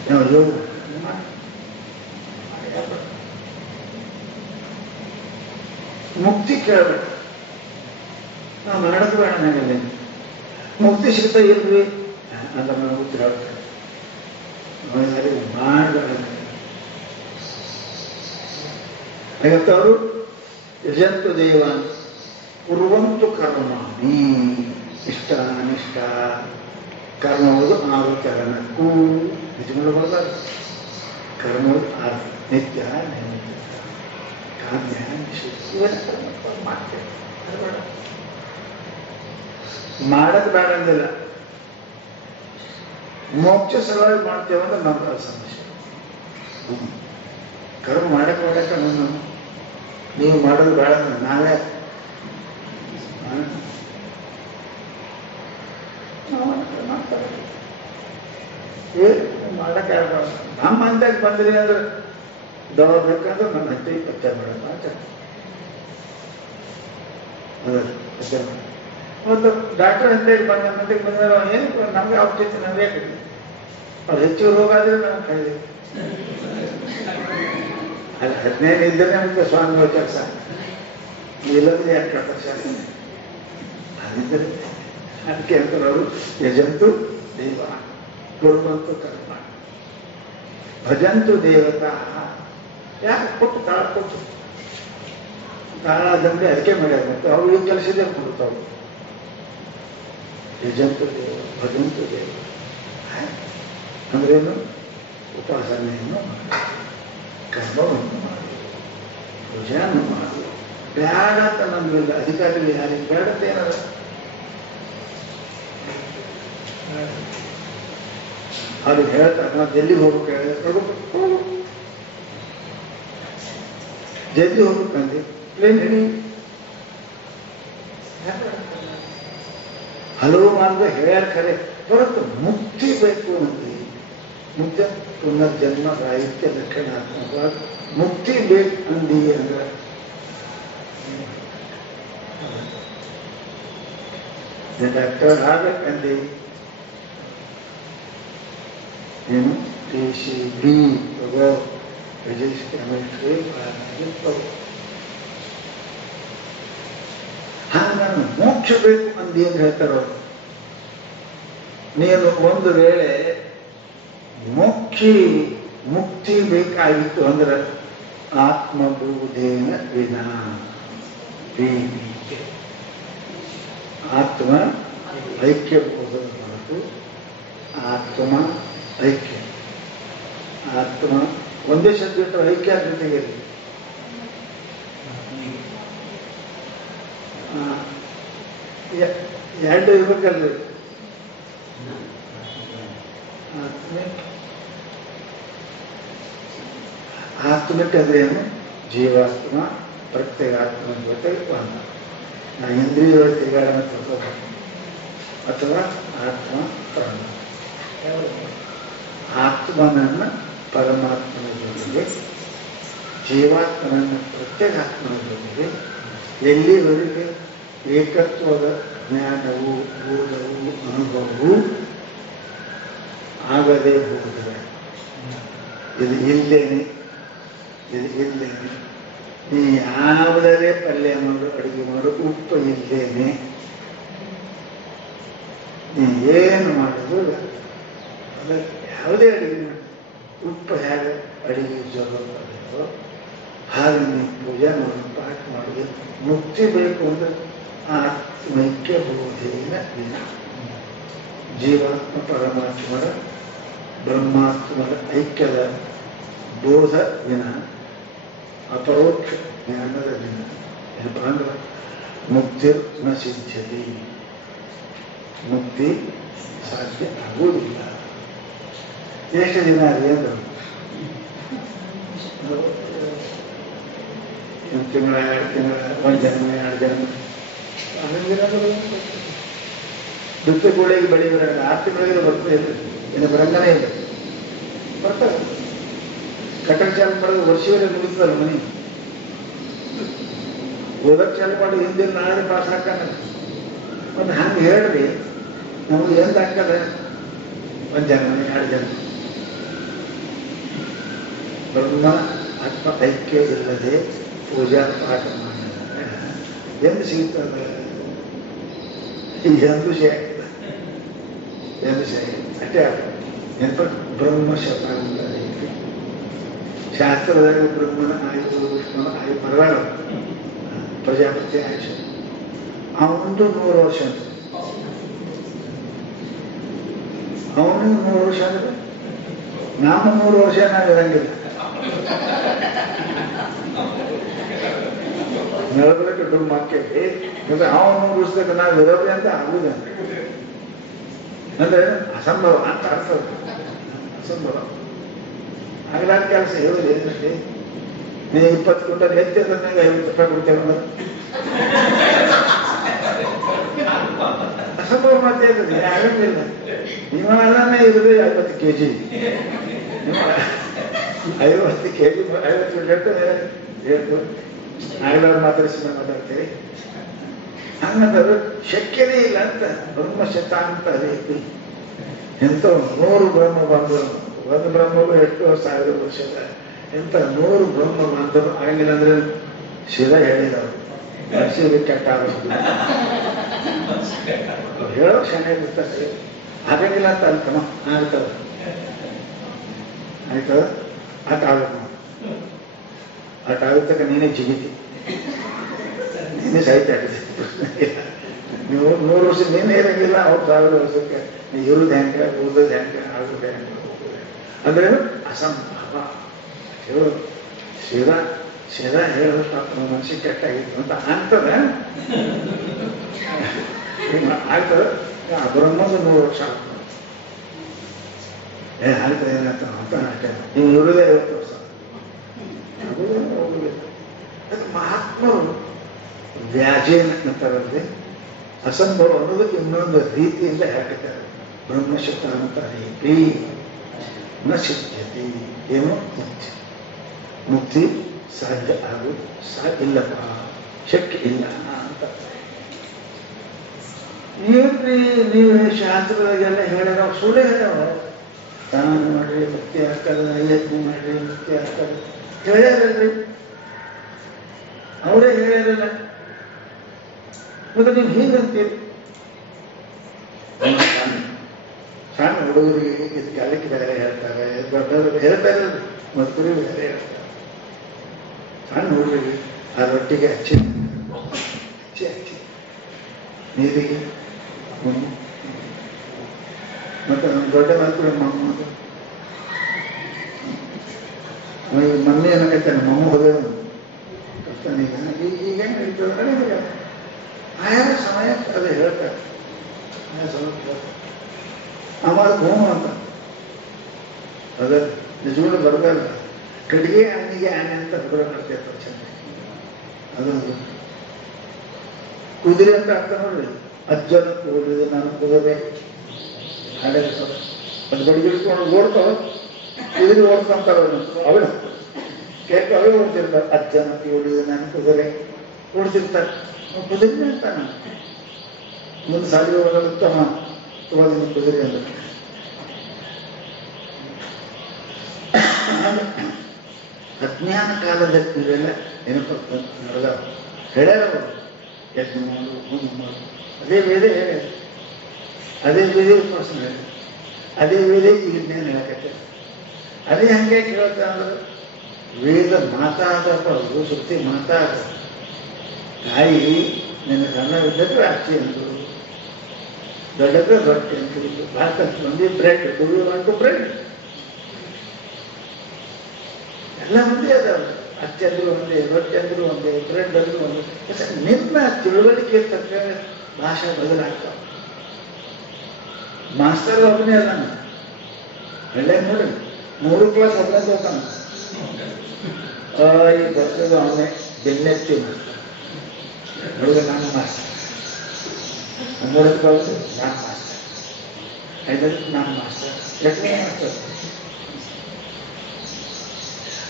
ನಾವು ಯೋಗ ಮಾಡಿ ಮುಕ್ತಿ ಕೇಳಬೇಕು. ನಾವು ಮಾಡೋದು ಬೇಡ ನನಗೆ ಮುಕ್ತಿ ಸಿಗ್ತಾ ಇಲ್ರಿ ಅಂತ ನಾವು ಉತ್ತರ ಮಾಡಬೇಡ. ಹಾಗಂತ ಅವರು ಯಜಂತು ದೇವಾನ್ ಕುರುವಂತು ಕರ್ಮ ಇಷ್ಟ ಅನಿಷ್ಟ ಕರ್ಮವುದು 6 ಚರಣಕ್ಕೂ ನಿಜಗಳು ಬರಬಾರ್ದು. ಕರ್ಮವುದು 6 ನಿತ್ಯ ನೈಮಿತ್ಯ ಕಾಮ್ಯ ಇವೆಲ್ಲ ಕರ್ಮ ಮಾಡ್ತೇವೆ. ಮಾಡಕ್ ಬೇಡ ಅಂದಿಲ್ಲ, ಮೋಕ್ಷ ಸಲುವಾಗಿ ಮಾಡ್ತೇವೆ ಅಂದ್ರೆ ನಮ್ಮ ಸಮಸ್ಯೆ. ಕರ್ಮ ಮಾಡಕ್ ನನ್ನ ನೀವು ಮಾಡೋದು ಬೇಡ ಅಂದ್ರೆ ನಾವೇ ಮಾಡ್ತಾರೆ ಮಾಡಕ್ ನಮ್ಮ ಹಂತಕ್ಕೆ ಬಂದ್ರಿ ಅಂದ್ರೆ ದವಾ ಬೇಕಂದ್ರೆ ನನ್ನ ಹಂತಕ್ಕೆ ಪಚ್ಚ ಮಾಡಲ್ಲ ಮತ್ತು ಡಾಕ್ಟರ್ ಹಂತಕ್ಕೆ ಬಂದ್ರೆ ಏನು ನಮ್ಗೆ ಔಷಧಿ ನಮ್ಗೆ ಅವ್ರು ಹೆಚ್ಚು ರೋಗ ಆದ್ರೆ ನಾವು ಕೈಲಿ ಅಲ್ಲ 15 ಇದ್ದರೆ ನಮಗೆ ಸ್ವಾಮಿ ಕೆಲಸ ಇಲ್ಲದ್ರೆ ಯಾಕೆ ಕೇಳ್ತಾರೆ ಅದಿದ್ದರೆ ಅದಕ್ಕೆ ಅಂತಾರೆ ಅವರು ಯಜಂತು ದೇವ ಕುರುವಂತು ಕರ್ಮ ಭಜಂತು ದೇವತಾ. ಯಾಕೆ ಕೊಟ್ಟು ತಾಳ ಕೊಟ್ಟು ತಾಳ ದಂಡೆ ಅದಕ್ಕೆ ಮಾಡ್ಯಾರ ಮತ್ತೆ ಅವ್ರು ಈ ಕೆಲಸದೇ ಕೊಡ್ತಾವು. ಯಜಂತು ದೇವ ಭಜಂತು ದೇವ ಅಂದ್ರೇನು? ಉಪಾಸನೆಯನ್ನು ಮಾಡಿ, ಕರ್ಮವನ್ನು ಮಾಡಿ, ಪೂಜೆಯನ್ನು ಮಾಡಿ. ಬೇಡ ಅಂತ ನಮಗಿಲ್ಲ, ಅಧಿಕಾರಿಗಳು ಯಾರಿಗೆ ಬೇಡಂತ ಏನಾರ ಅವ್ರಿಗೆ ಹೇಳ್ತಾರೆ ನಾವು ಜಲ್ದಿ ಹೋಗ್ಬೇಕು ಹೇಳಿದ್ರೆ ಜಲ್ದಿ ಹೋಗ್ಬೇಕಂದ್ರೆ ಪ್ಲೇನ್ ಹಿಡಿ. ಹಲವು ಮಾರ್ಗ ಹೇಳ್ಯಾರ ಖರೆ ಹೊರತು ಮುಕ್ತಿ ಬೇಕು ಅಂದ್ರಿ. ಮುಕ್ತ ಪುನರ್ಜನ್ಮ ರಾಹಿತ್ಯ ಲಕ್ಷಣಾತ್ಮಕವಾಗಿ ಮುಕ್ತಿ ಬೇಕು ಅಂದಿ ಅಂದ್ರೆ ಡಾಕ್ಟರ್ ಆಗ್ಬೇಕಂದಿ ಏನು TCB ತಗೋ ಫಿಸಿಕ್ಸ್ ಕೆಮಿಸ್ಟ್ರಿ ಹಂಗ ನಾನು ಮೋಕ್ಷ ಬೇಕು ಅಂದಿ ಅಂತ ಹೇಳ್ತಾರ. ನೀನು ಒಂದು ವೇಳೆ ಮುಕ್ತಿ ಬೇಕಾಗಿತ್ತು ಅಂದ್ರೆ ಆತ್ಮಬೋಧೇನ ವಿನಾ ಆತ್ಮ ಐಕ್ಯ ಬೋಧನ ಹೊರತು ಆತ್ಮ ಐಕ್ಯ ಆತ್ಮ ಒಂದೇ ಸಬ್ಜೆಕ್ಟ್ ಐಕ್ಯ ಜೊತೆಗೆ ಎರಡು ಇರ್ಬೇಕಲ್ರಿ. ಆತ್ಮಕ್ಕೆ ಅದೇನು ಜೀವಾತ್ಮ ಪ್ರತ್ಯೇಗಾತ್ಮ ಜೊತೆಗೆ ಒಂದು ಇಂದ್ರಿಯ ತಿರುಗಾಡನ ತಗೋಬೇಕು ಅಥವಾ ಆತ್ಮ ಪ್ರಾಣ. ಆತ್ಮನನ್ನ ಪರಮಾತ್ಮನ ಜೊತೆಗೆ ಜೀವಾತ್ಮನನ್ನ ಪ್ರತ್ಯೇಗಾತ್ಮನ ಜೊತೆಗೆ ಎಲ್ಲಿವರೆಗೆ ಏಕತ್ವದ ಜ್ಞಾನವು ಬೋಧವು ಅನುಭವವು ಆಗದೆ ಹೋದರೆ ಇದು ಇಲ್ಲೇನೆ ನೀ ಯಾವುದೇ ಪಲ್ಯ ಮಾಡು ಅಡುಗೆ ಮಾಡು ಉಪ್ಪು ಇಲ್ಲೇನೆ ನೀ ಏನು ಮಾಡೋದು ಅದಕ್ಕೆ ಯಾವುದೇ ಅಡುಗೆ ಮಾಡಿ ಉಪ್ಪು ಹೇಗೆ ಅಡುಗೆ ಜೋರೋ ಹಾಗೆ ನೀವು ಪೂಜೆ ಮಾಡು ಪಾಠ ಮಾಡೋದು ಮುಕ್ತಿ ಬೇಕು ಅಂದ್ರೆ ಆತ್ಮೈಕ್ಯ ಬೋಧೇನ ವಿನ ಜೀವಾತ್ಮ ಪರಮಾತ್ಮರ ಬ್ರಹ್ಮಾತ್ಮರ ಐಕ್ಯದ ಬೋಧ ವಿನ ಅಪರೋಕ್ಷ ಜ್ಞಾನದ ವಿನ ಏನಪ್ಪ ಅಂದ್ರೆ ಮುಕ್ತಿ ನ ಸಿದ್ಧತೆ, ಮುಕ್ತಿ ಸಾಧ್ಯ ಆಗುವುದಿಲ್ಲ. ಎಷ್ಟು ದಿನ ಅದೇ ಅಂದ್ರೆ ಒಂದು ತಿಂಗಳ 2 ತಿಂಗಳ 1 ಜನ್ಮ 2 ಜನ್ಮ ಆಮೇಲೆ ಬಿತ್ತುಗೋಳಿಗೆ ಬಳಿ ಬರ 6 ತಿಂಗಳಿಗೆ ಬರ್ತದೆ ಇಲ್ಲ, ಇನ್ನು ಬರಂಗನೇ ಇಲ್ಲ, ಬರ್ತಾರೆ. ಕಟ್ಟಡ ಚಾಲು ಮಾಡೋದು ವರ್ಷವೇ ಮುಗಿಸ್ತಲ್ಲ ಮನೆ. ಓದಕ್ಕೆ ಚಾಲು ಮಾಡಿ ಹಿಂದಿನ ನಾಳೆ ಪಾಸ್ ಹಾಕಾನ. ಒಂದು ಹಂಗೆ ಹೇಳ್ರಿ, ನಮಗೆ ಎಂತ ಹಾಕದ? 1 ಜನ 2 ಜನ ಬ್ರಹ್ಮ ಆತ್ಮ ಐಕ್ಯ ಇಲ್ಲದೆ ಪೂಜಾ ಪಾಠ ಮಾಡಿದರೆ ಎಂದು ಸಿಗ್ತದೆ? ಎಂದು ಅಷ್ಟೇ ಆಗ ನೆನಪ. ಬ್ರಹ್ಮ ಶತಾಂತ ಐತಿ ಶಾಸ್ತ್ರದಾಗ ಬ್ರಹ್ಮನ ಆಯುಧ ವಿಷ್ಣುನ ಆಯು ಬರಗಾಲ ಪ್ರಜಾಪತಿ ಆಯುಷ ಅವನದು 100 ವರ್ಷ ಅಂತ. ಅವನಿಗೆ 100 ವರ್ಷ ಅಂದ್ರೆ ನಮ್ಮ 100 ವರ್ಷ ನಾವು ಇರಂಗಿಲ್ಲ. ನಳಬೇಕು ದುಡ್ಡು ಮಕ್ಕಳಿಗೆ ಮತ್ತೆ ಅವನು ಮುಗಿಸ್ಬೇಕು, ನಾವು ಇರೋದೇ ಅಂತ ಆಗುದ ಅಂದ್ರೆ ಅಸಂಭವ ಅಂತ ಅರ್ಥ. ಅಸಂಭವ ಆಗಲಾದ ಕೆಲಸ ಹೇಳುದು ಏನಂತೆ? ನೀವು 20 ಕ್ವಿಂಟಲ್ ಹೆಚ್ಚು ನನಗೆ 50 ರೂಪಾಯಿ ಕೊಡ್ತೇವೆ. ಅಸಂಭವ ಮಾತೇ ಇರ್ತದೆ, ಆಗಂಗಿಲ್ಲ. ವಿಮಾನನೇ ಇರುದು 50 kg, 50 kg 50 ಕ್ವಿಂಟಲ್ ಹೇಳ್ತು. ಆಗಲಾದ ಮಾತಾಡಿಸಿ ಮಾತಾಡ್ತೇವೆ. ಹಂಗಂದ್ರೆ ಶಕ್ಯನೇ ಇಲ್ಲ ಅಂತ. ಬ್ರಹ್ಮ ಶತಾಂತ ರೀತಿ ಎಂತ 100 ಬ್ರಹ್ಮ ಬಂದರು. ಒಂದು ಬ್ರಹ್ಮವು 8,000 ವರ್ಷದ ಎಂತ 100 ಬ್ರಹ್ಮ ಬಂದರು. ಆಗಿಲ್ಲ ಅಂದ್ರೆ ಶಿರ ಹೇಳಿದವರು ಶಿವ ಕೆಟ್ಟ ಹೇಳೋ ಶನಿ ಇರ್ತಾರೆ. ಆಗಂಗಿಲ್ಲ ಅಂತ ಅಲ್ಕಮ್ಮ ಆಗ್ತದ, ಆಯ್ತದ. ಆಟ ಆಗ್ಬೇಕು, ಆಟ ಆಗುತ್ತಕ ನೀನೇ ಜಿಗಿತಿ, ನೀನೇ ಸಾಹಿತ್ಯ ಆಗಿದೆ. ನೀವು 100 ವರ್ಷ ನೀನೇ ಇರಂಗಿಲ್ಲ, ಅವ್ರು 1000 ವರ್ಷಕ್ಕೆ ನೀವು ಇರುವುದು ಹೆಂಗೆ, ಓದೋದು ಹೆಂಗೆ, ಆಗೋದು ಹೆಂಗೆ, ಅಂದ್ರೆ ಅಸಂಭವ. ಹೇಳೋದು ಶಿರ ಹೇಳೋದು ಪಾಪ ಮನುಷ್ಯ ಕೆಟ್ಟಾಗಿತ್ತು ಅಂತ ಆಗ್ತದ. ಆಗ್ತದ. ಬ್ರಹ್ಮದು 100 ವರ್ಷ ಆಗ್ತದೆ. ಆಗ್ತದೆ ಏನಂತ ಅಂತ ಹಾಕ್ತಾರೆ. ನೀವು ಇರುವುದೇ 50 ವರ್ಷ ಹೋಗುದಿಲ್ಲ. ಅದು ಮಹಾತ್ಮರು ವ್ಯಾಜೇನ ಅಂತಾರಲ್ರಿ, ಅಸಂಭವ ಅನ್ನೋದಕ್ಕೆ ಇನ್ನೊಂದು ರೀತಿಯಿಂದ ಹಾಕಿದ್ದಾರೆ. ಬ್ರಹ್ಮಶತಾಂತ ರೀತಿ ನ ಸಿದ್ಧತೆ. ಏನು ಮುಕ್ತಿ ಸಾಧ್ಯ ಇಲ್ಲಪ್ಪ, ಶಕ್ಯ ಇಲ್ಲ ಅಂತ. ಏನ್ರಿ ನೀವು ಶಾಸ್ತ್ರದಾಗೆಲ್ಲ ಹೇಳ್ಯಾರ, ಸುಳ್ಳು ಹೇಳ್ಯಾವ. ಸ್ನಾನ ಮಾಡ್ರಿ, ಮುಕ್ತಿ ಹಾಕಲ್ಲ, ಯತ್ನ ಮಾಡ್ರಿ, ಮುಕ್ತಿ ಹಾಕಲ್ಲ ಹೇಳ್ಯಾರಲ್ರಿ. ಅವರೇ ಹೇಳ್ಯಾರಲ್ಲ. ಮತ್ತೆ ನೀವು ಹೀಗಂತೀರಿ. ಸಣ್ಣ ಹುಡುಗರಿಗೆ ಕಾಲಕ್ಕೆ ಬೇರೆ ಹೇಳ್ತಾರೆ, ದೊಡ್ಡವರು ಹೇಳ್ತಾರೆ, ಮಕ್ಕಳು ಬೇರೆ ಹೇಳ್ತಾರೆ. ಸಣ್ಣ ಹುಡುಗರಿಗೆ ಆ ರೊಟ್ಟಿಗೆ ಹಚ್ಚಿ ನೀರಿಗೆ ಮತ್ತೆ ನಮ್ಮ ದೊಡ್ಡ ಮಕ್ಕಳು ಮಮ್ಮಿ ಏನಕೈತಾನೆ, ಮಮ್ಮ ಹೋದವನು ಈಗ ನಡೀತದೆ. ಆಯಾ ಸಮಯ ಅದು ಹೇಳ್ತಾರೆ. ಆಮೇಲೆ ಹೋಮ ಅಂತ ಅದ ನಿಜವಾಗ್ಲೂ ಬರ್ದಲ್ಲ. ಕಟ್ಟಿಗೆ ಆನೆಗೆ ಆನೆ ಅಂತ ಹುಡುಗ ಮಾಡ್ತಿರ್ತಾರೆ ಚೆನ್ನಾಗಿ. ಅದೊಂದು ಕುದುರೆ ಅಂತ ಅರ್ಥ ನೋಡ್ರಿ. ಅಜ್ಜನ ಕೂಡಿದೆ ನಾನು ಕುದುರೆ ಹಾಡೇ ಅದು ಬಡಿಗಿಡ್ಕೊಂಡು ಓಡ್ತಾವ, ಕುದುರೆ ಓಡ್ಕೊಂತಾರ ಅವಳು ಕೇಳ್ಕ ಅವೇ ಓಡ್ತಿರ್ತಾರೆ. ಅಜ್ಜನ ಕೂಡಿದೆ ನಾನು ಕುದುರೆ ಓಡ್ತಿರ್ತಾರೆ. ಕುದುರೆ ಅಂತಾನ ಮುಂದೆ ಸಾಲಿ ಹೋಗುತ್ತಮ್ಮ ತೋದಿನ ಕುದುರೆ ಅಂದ್ರೆ. ಅಜ್ಞಾನ ಕಾಲದಲ್ಲಿ ಇವೆಲ್ಲ ಏನಪ್ಪ ನಡೆದಾವ ಹೇಳ್ಯಾರವರು. ಯಜ್ಞ ಮಾಡು, ಹೋಮ ಮಾಡು, ಅದೇ ವೇದ ಹೇಳ್ಯಾರ, ಅದೇ ವೇದ ಉಪಾಸನೆ ಹೇಳಿ, ಅದೇ ವೇದ ಈ ವಿಜ್ಞಾನ ಹೇಳಕತ್ತೆ. ಅದೇ ಹಂಗೆ ಕೇಳ್ತ ಅಂದ್ರೆ ವೇದ ಮಾತಾಡಪ್ಪ, ಶ್ರುತಿ ಮಾತಾಡ. ತಾಯಿ ನಿನ್ನ ಸಣ್ಣವಿದ್ದದ್ದು ಅಕ್ಕಿ ಅಂದರು, ದೊಡ್ಡದು ರೊಟ್ಟಿ ಅಂತಿದ್ದು, ಭಾರತ ಮಂದಿ ಬ್ರೆಡ್, ಕುಡಿಯುವಂಟು ಬ್ರೆಡ್ ಎಲ್ಲ ಒಂದೇ ಅದಾವ. ಅಕ್ಕಿ ಅಂದ್ರು ಒಂದೇ, ರೊಟ್ಟಿ ಅಂದ್ರು ಒಂದೇ, ಬ್ರೆಡ್ ಅಂದ್ರು ಒಂದೇ. ನಿನ್ನ ತಿಳುವಳಿಕೆ ತಕ್ಕ ಭಾಷೆ ಬದಲಾಗ್ತಾವ. ಮಾಸ್ತರ್ ಒಬ್ಬನೇ ಅಲ್ಲ, ಒಳ್ಳೆ ನೋಡಿ 3 ಕ್ಲಾಸ್ ಅಭ್ಯಾಸ ಹೋಗ್ತಾನ. ಈ ಬರ್ತದ ಅವನೇ ಬೆನ್ನೆತ್ತಿ ಮಾಸ್ತರ್, ಹುಡುಗ ನಾನು ಮಾಸ್ತರ್. ಮೂರಕ್ಕೆ ಬರೋದು ನಾನು ಮಾಸ್ಟರ್, ಐದಕ್ಕೆ ನಾನು ಮಾಸ್ಟರ್, ಎಷ್ಟನೇ ಮಾಸ್ಟರ್.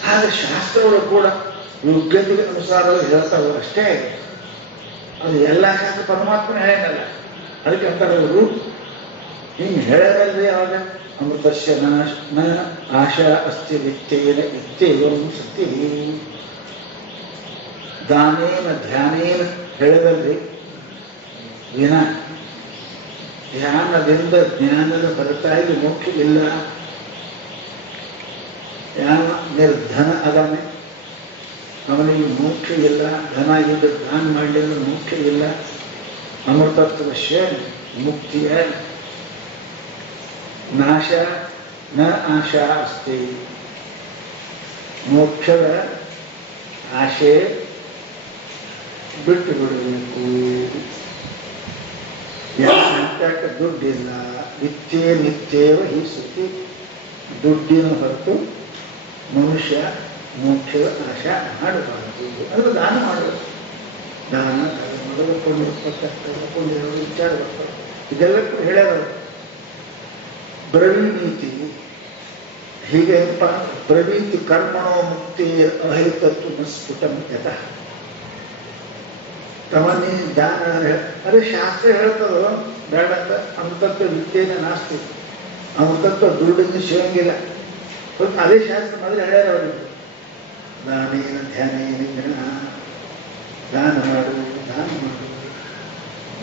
ಆದ್ರೆ ಶಾಸ್ತ್ರಗಳು ಕೂಡ ಯೋಗ್ಯತೆಗೆ ಅನುಸಾರವಾಗಿ ಹೇಳ್ತಾವೆ ಅಷ್ಟೇ. ಅದು ಎಲ್ಲ ಶಾಸ್ತ್ರ ಪರಮಾತ್ಮನ ಹೇಳಲ್ಲ. ಅದಕ್ಕೆ ಅಂತಾರೆ ಅವರು ಹಿಂಗೆ ಹೇಳೋದಲ್ರಿ ಅವಾಗ ಅಮೃತಸ್ಯ ನ ಆಶಾ ಅಸ್ತಿ ವಿತ್ತೇನ ಇತ್ತೇವಂ ಸತಿ ದಾನೇನ ಧ್ಯಾನೇನ ಹೇಳೋದಲ್ರಿ. ವಿನ ಧ್ಯಾನದಿಂದ ಜ್ಞಾನದ ಹೊರತಾಗಿ ಮೋಕ್ಷ ಇಲ್ಲ. ಧ್ಯಾನ ನಿರ್ಧನ ಅದಾನೆ, ಅವನಿಗೆ ಮೋಕ್ಷ ಇಲ್ಲ. ಧನ ಇದ್ದ ದಾನ ಮಾಡಲಿಲ್ಲ, ಮೋಕ್ಷ ಇಲ್ಲ. ಅಮೃತತ್ವಶ್ಯ ಮುಕ್ತಿಯ ನಾಶ ನ ಆಶಾ ಅಸ್ತಿ. ಮೋಕ್ಷದ ಆಶೆ ಬಿಟ್ಟು ಬಿಡಬೇಕು. ಯಾಕೆ ದುಡ್ಡಿಲ್ಲ. ನಿತ್ಯೇ ನಿತ್ಯೇವ ಈ ಸುದ್ದಿ. ದುಡ್ಡಿನ ಹೊರತು ಮನುಷ್ಯ ಮೋಕ್ಷದ ಆಶಾ ಮಾಡಬಾರದು. ಅದು ದಾನ ಮಾಡಬೇಕು. ದಾನ ಮಾಡಬೇಕು, ವಿಚಾರ ಬರ್ತಾರೆ. ಇದೆಲ್ಲ ಹೇಳ್ಯಾರ. ಬ್ರವೀತಿ ಹೀಗೆಪ್ಪ ಬ್ರವೀತಿ ಕರ್ಮಣೋ ಮುಕ್ತಿ ಅಹಿತತ್ವ ಸ್ಫುಟಂ ಯತಃ. ತಮನಿ ದಾನ ಅದೇ ಶಾಸ್ತ್ರ ಹೇಳ್ತದೋ ಬೇಡ ಅಂತ. ಅಮೃತತ್ವ ವಿದ್ಯೆನ ನಾಸ್ತಿ. ಅಮೃತತ್ವ ದುಡ್ಡಿನ ಸಿಗಂಗಿಲ್ಲ. ಅದೇ ಶಾಸ್ತ್ರ ಮೊದಲು ಹೇಳ್ಯಾರ ಅವರಿಗೆ. ದಾನೇನ ಧ್ಯಾನೇನ ದಾನ ಮಾಡು, ದಾನ ಮಾಡು.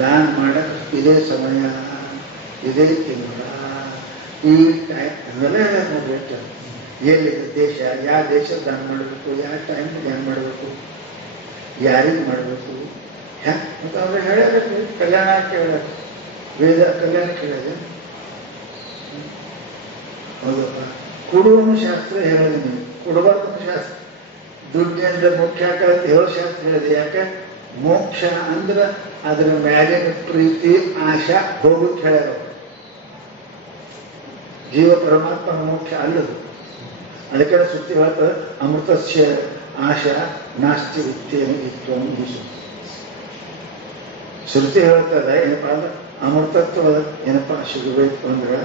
ದಾನ ಮಾಡಕ್ಕೆ ಇದೇ ಸಮಯ, ಇದೇ ತಿಂಗಳ, ಈ ಟೈಮ್ ಅವೆಲ್ಲ ನೋಡ್ಬೇಕು. ಎಲ್ಲಿದೆ ದೇಶ, ಯಾವ ದೇಶದ ದಾನ ಮಾಡಬೇಕು, ಯಾವ ಟೈಮ್ ದಾನ ಮಾಡಬೇಕು, ಯಾರಿಗೆ ಮಾಡಬೇಕು ಅಂತ ಅವ್ರು ಹೇಳ್ಯಾರ. ಕಲ್ಯಾಣಕ್ಕೆ ಹೇಳ್ಯಾರ. ವೇದ ಕಲ್ಯಾಣಕ್ಕೆ ಹೇಳಿದೆ. ಹೌದಪ್ಪ. ಕೊಡುವನು ಶಾಸ್ತ್ರ ಹೇಳೋದು ನೀವು, ಕೊಡಬಾರ್ದು ಶಾಸ್ತ್ರ. ದುಡ್ಡಿನಿಂದ ಮೋಕ್ಷ ಆಗತ್ತೆ ಹೇಳೋ ಶಾಸ್ತ್ರ ಹೇಳಿದೆ. ಯಾಕೆ? ಮೋಕ್ಷ ಅಂದ್ರೆ ಅದರ ಮ್ಯಾಲಿನ ಪ್ರೀತಿ ಆಶಾ ಹೋಗಕ್ಕೆ ಹೇಳ್ಯಾರ. ಜೀವ ಪರಮಾತ್ಮ ಮೋಕ್ಷ ಅಲ್ಲದು. ಅದಕ್ಕೆ ಸುತ್ತಿ ಹೇಳ್ತಾರೆ ಅಮೃತಸ್ಯ ಆಶಾ ನಾಸ್ತಿ ವಿತ್ತೇನ ಇತ್ವಂ ಹಿಸು. ಶ್ರುತಿ ಹೇಳ್ತದೆ ಏನಪ್ಪಾ ಅಂದ್ರೆ ಅಮೃತತ್ವದ ಏನಪ್ಪಾ ಸಿಗಬೇಕು ಅಂದ್ರೆ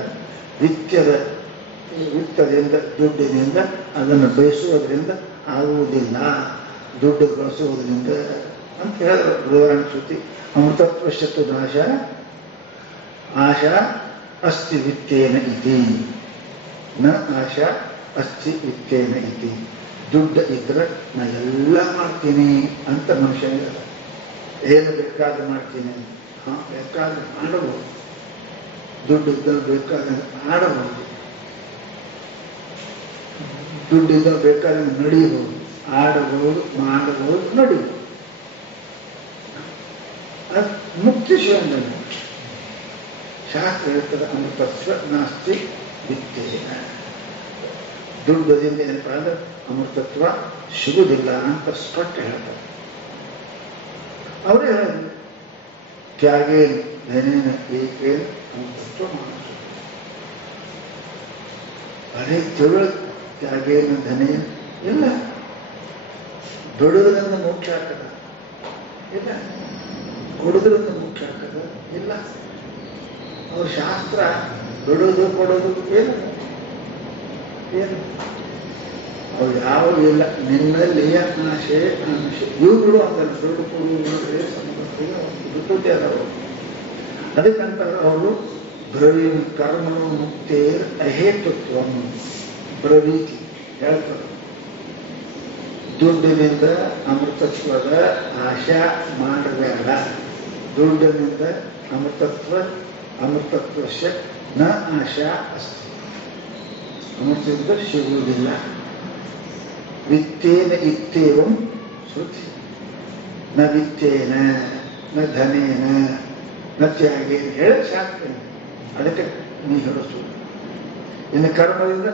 ವಿತ್ತದಿಂದ ದುಡ್ಡಿನಿಂದ ಅದನ್ನು ಬಯಸುವುದರಿಂದ ಆಗುವುದಿಲ್ಲ, ದುಡ್ಡು ಗಳಿಸುವುದರಿಂದ ಅಂತ ಹೇಳಿದ್ರು ಬೃಹದಾರಣ್ಯ ಶ್ರುತಿ. ಅಮೃತತ್ವಶ್ಚತು ನಾಶ ಆಶಾ ಅಸ್ತಿ ವಿತ್ತೇನ ಇತಿ ನ ಆಶಾ ಅಸ್ತಿ ವಿತ್ತೇನ ಇತಿ. ದುಡ್ಡು ಇದ್ರೆ ನಾ ಎಲ್ಲ ಮಾಡ್ತೀನಿ ಅಂತ ಮನುಷ್ಯ ಏನು ಬೇಕಾದ್ರೆ ಮಾಡ್ತೀನಿ. ಬೇಕಾದ್ರೆ ಮಾಡಬಹುದು. ದುಡ್ಡು ಇದ್ದಲ್ಲಿ ಬೇಕಾದ್ರೆ ಆಡಬಹುದು. ದುಡ್ಡಿಂದ ಬೇಕಾದ್ರೆ ನಡೀಬಹುದು, ಆಡಬಹುದು, ಮಾಡಬಹುದು, ನಡೀಬಹುದು. ಅದು ಮುಕ್ತಿ ಶಿವನ ಶಾಸ್ತ್ರ ಹೇಳ್ತದೆ ಅಮೃತಸ್ವ ನಾಸ್ತಿ ವಿತ್ತೇನ. ದುಡ್ಡದಿಂದ ಏನಪ್ಪ ಅಂದ್ರೆ ಅಮೃತತ್ವ ಸಿಗುವುದಿಲ್ಲ ಅಂತ ಸ್ಪಷ್ಟ ಹೇಳ್ತಾರೆ. ಅವರೇ ಹೇಳಿದ್ರು ತ್ಯಾಗೇನ ಧನೇನ ಏಕೇನ ಅಮೃತತ್ವ ಮಾನಸ. ಅದೇ ತಿಳಿ ತ್ಯಾಗೇನ ಧನೇನ ಇಲ್ಲ. ಬಿಡುವುದರಿಂದ ಮೋಕ್ಷ ಆಗ್ತದ ಇಲ್ಲ, ಕೊಡುವುದರಿಂದ ಮೋಕ್ಷ ಆಗ್ತದ ಇಲ್ಲ. ಅವ್ರ ಶಾಸ್ತ್ರ ಬಿಡೋದು ಕೊಡೋದು ಏನು ಏನು ಅವು ಯಾವ ಇಲ್ಲ. ನಿನ್ನಲ್ಲಿ ಆಶೆ ಆಶೆ ಇವುಗಳು ಅದನ್ನು ಸುಳ್ಳು ಕೊಡುವುದೇ ಬಿಟ್ಟುತ್ತೆ ಅದವರು. ಅದಕ್ಕಂತ ಅವರು ಬ್ರವೀನ್ ಕರ್ಮಣೋ ಮುಕ್ತೇ ಅಹೇತುತ್ವ ಬ್ರವೀತಿ ಹೇಳ್ತಾರೆ. ದುಡ್ಡಿನಿಂದ ಅಮೃತತ್ವದ ಆಶಾ ಮಾಡಬೇಡ. ದುಡ್ಡಿನಿಂದ ಅಮೃತತ್ವಶ್ಯ ನ ಆಶಾ ಅಸ್ತಿ. ಅಮೃತದಿಂದ ಸಿಗುವುದಿಲ್ಲ. ವಿತ್ತೇನ ಇತ್ತೇವಂ ಶ್ರುತಿ. ನ ವಿತ್ತೇನ ನ ಧನೇನ ನ ತ್ಯಾಗೇನ ಹೇಳ ಶಾಸ್ತ್ರ. ಅದಕ್ಕೆ ನೀ ಹೇಳಿಸು. ಇನ್ನು ಕರ್ಮದಿಂದ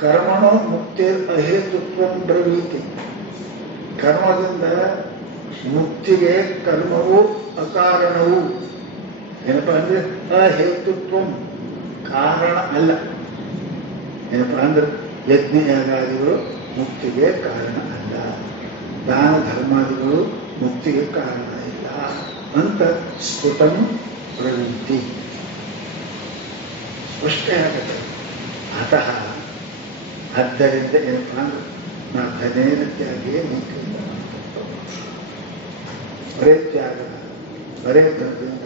ಕರ್ಮಣೋ ಮುಕ್ತೇ ಅಹೇತುತ್ವ ಬ್ರವೀತಿ. ಕರ್ಮದಿಂದ ಮುಕ್ತಿಗೆ ಕರ್ಮವು ಅಕಾರಣವು. ಏನಪ್ಪಾ ಅಂದ್ರೆ ಅಹೇತುತ್ವ ಕಾರಣ ಅಲ್ಲ. ಏನಪ್ಪಾ ಅಂದ್ರೆ ಯಜ್ಞ ಯಾಗಾದಿಗಳು ಮುಕ್ತಿಗೆ ಕಾರಣ ಅಲ್ಲ. ದಾನ ಧರ್ಮಾದಿಗಳು ಮುಕ್ತಿಗೆ ಕಾರಣ ಇಲ್ಲ ಅಂತ ಸ್ಫುಟಂ ಪ್ರವೃತ್ತಿ ಸ್ಪಷ್ಟ ಆಗುತ್ತೆ. ಅತಃ ಆದ್ದರಿಂದ ಏನಪ್ಪ ಅಂದ್ರೆ ನಾ ಧನೇನ ತ್ಯಾಗೇ ಮುಖ್ಯ ಬರೇ ತ್ಯಾಗ ಬರೇ ಧನದಿಂದ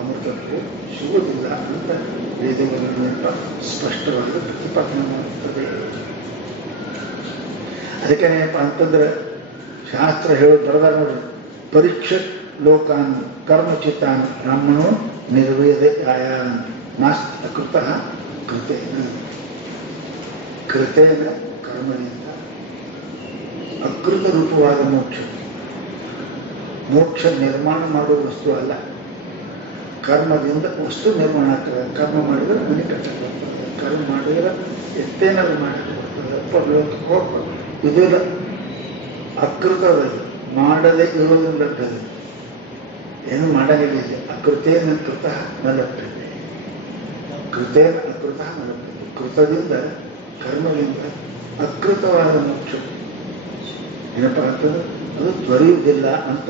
ಅಮೃತಕ್ಕೂ ಸಿಗುವುದಿಲ್ಲ ಅಂತ ವೇದಗಳನ್ನೆಲ್ಲ ಸ್ಪಷ್ಟವಾಗಿ ಪ್ರತಿಪಾದನೆ ಮಾಡುತ್ತದೆ. ಅದಕ್ಕೇನಪ್ಪ ಅಂತಂದ್ರೆ ಶಾಸ್ತ್ರ ಹೇಳೋದು ಬರದಾಗ ನೋಡ್ರಿ, ಪರೀಕ್ಷೆ ಲೋಕಾನ್ ಕರ್ಮಚಿತ್ತಾನ್ ಬ್ರಾಹ್ಮಣೋ ನಿರ್ವೇದಯಾನ್ ನಾಸ್ತಿ ಕೃತಃ ಕೃತೇನ ಕರ್ಮನಿಂದ ಅಕೃತ ರೂಪವಾದ ಮೋಕ್ಷ ನಿರ್ಮಾಣ ಮಾಡುವ ವಸ್ತು ಅಲ್ಲ. ಕರ್ಮದಿಂದ ವಸ್ತು ನಿರ್ಮಾಣ ಆಗ್ತದೆ. ಕರ್ಮ ಮಾಡಿದ್ರೆ ಮನೆ ಕಟ್ಟಕ್ಕೆ ಬರ್ತದೆ, ಕರ್ಮ ಮಾಡಿದ್ರೆ ಎತ್ತೇನಾದ್ರು ಮಾಡಕ್ಕೆ ಬರ್ತದೆ, ಪರ್ಲೋಕಕ್ಕೆ ಹೋಗ್ಬೋದು. ಇದೆಲ್ಲ ಅಕೃತದಲ್ಲಿ ಮಾಡದೇ ಇರೋದ್ರಿಂದ ಏನು ಮಾಡಲಿಲ್ಲ. ಅಕೃತೇನ ಕೃತ ನಲಪ್ತದೆ, ಕೃತೇನ ಅಕೃತ ನಲಪ್ತದೆ. ಕೃತದಿಂದ ಕರ್ಮದಿಂದ ಅಕೃತವಾದ ಮೋಕ್ಷ ಏನಪ್ಪ ಅಂತಂದ್ರೆ ಅದು ದೊರೆಯುವುದಿಲ್ಲ ಅಂತ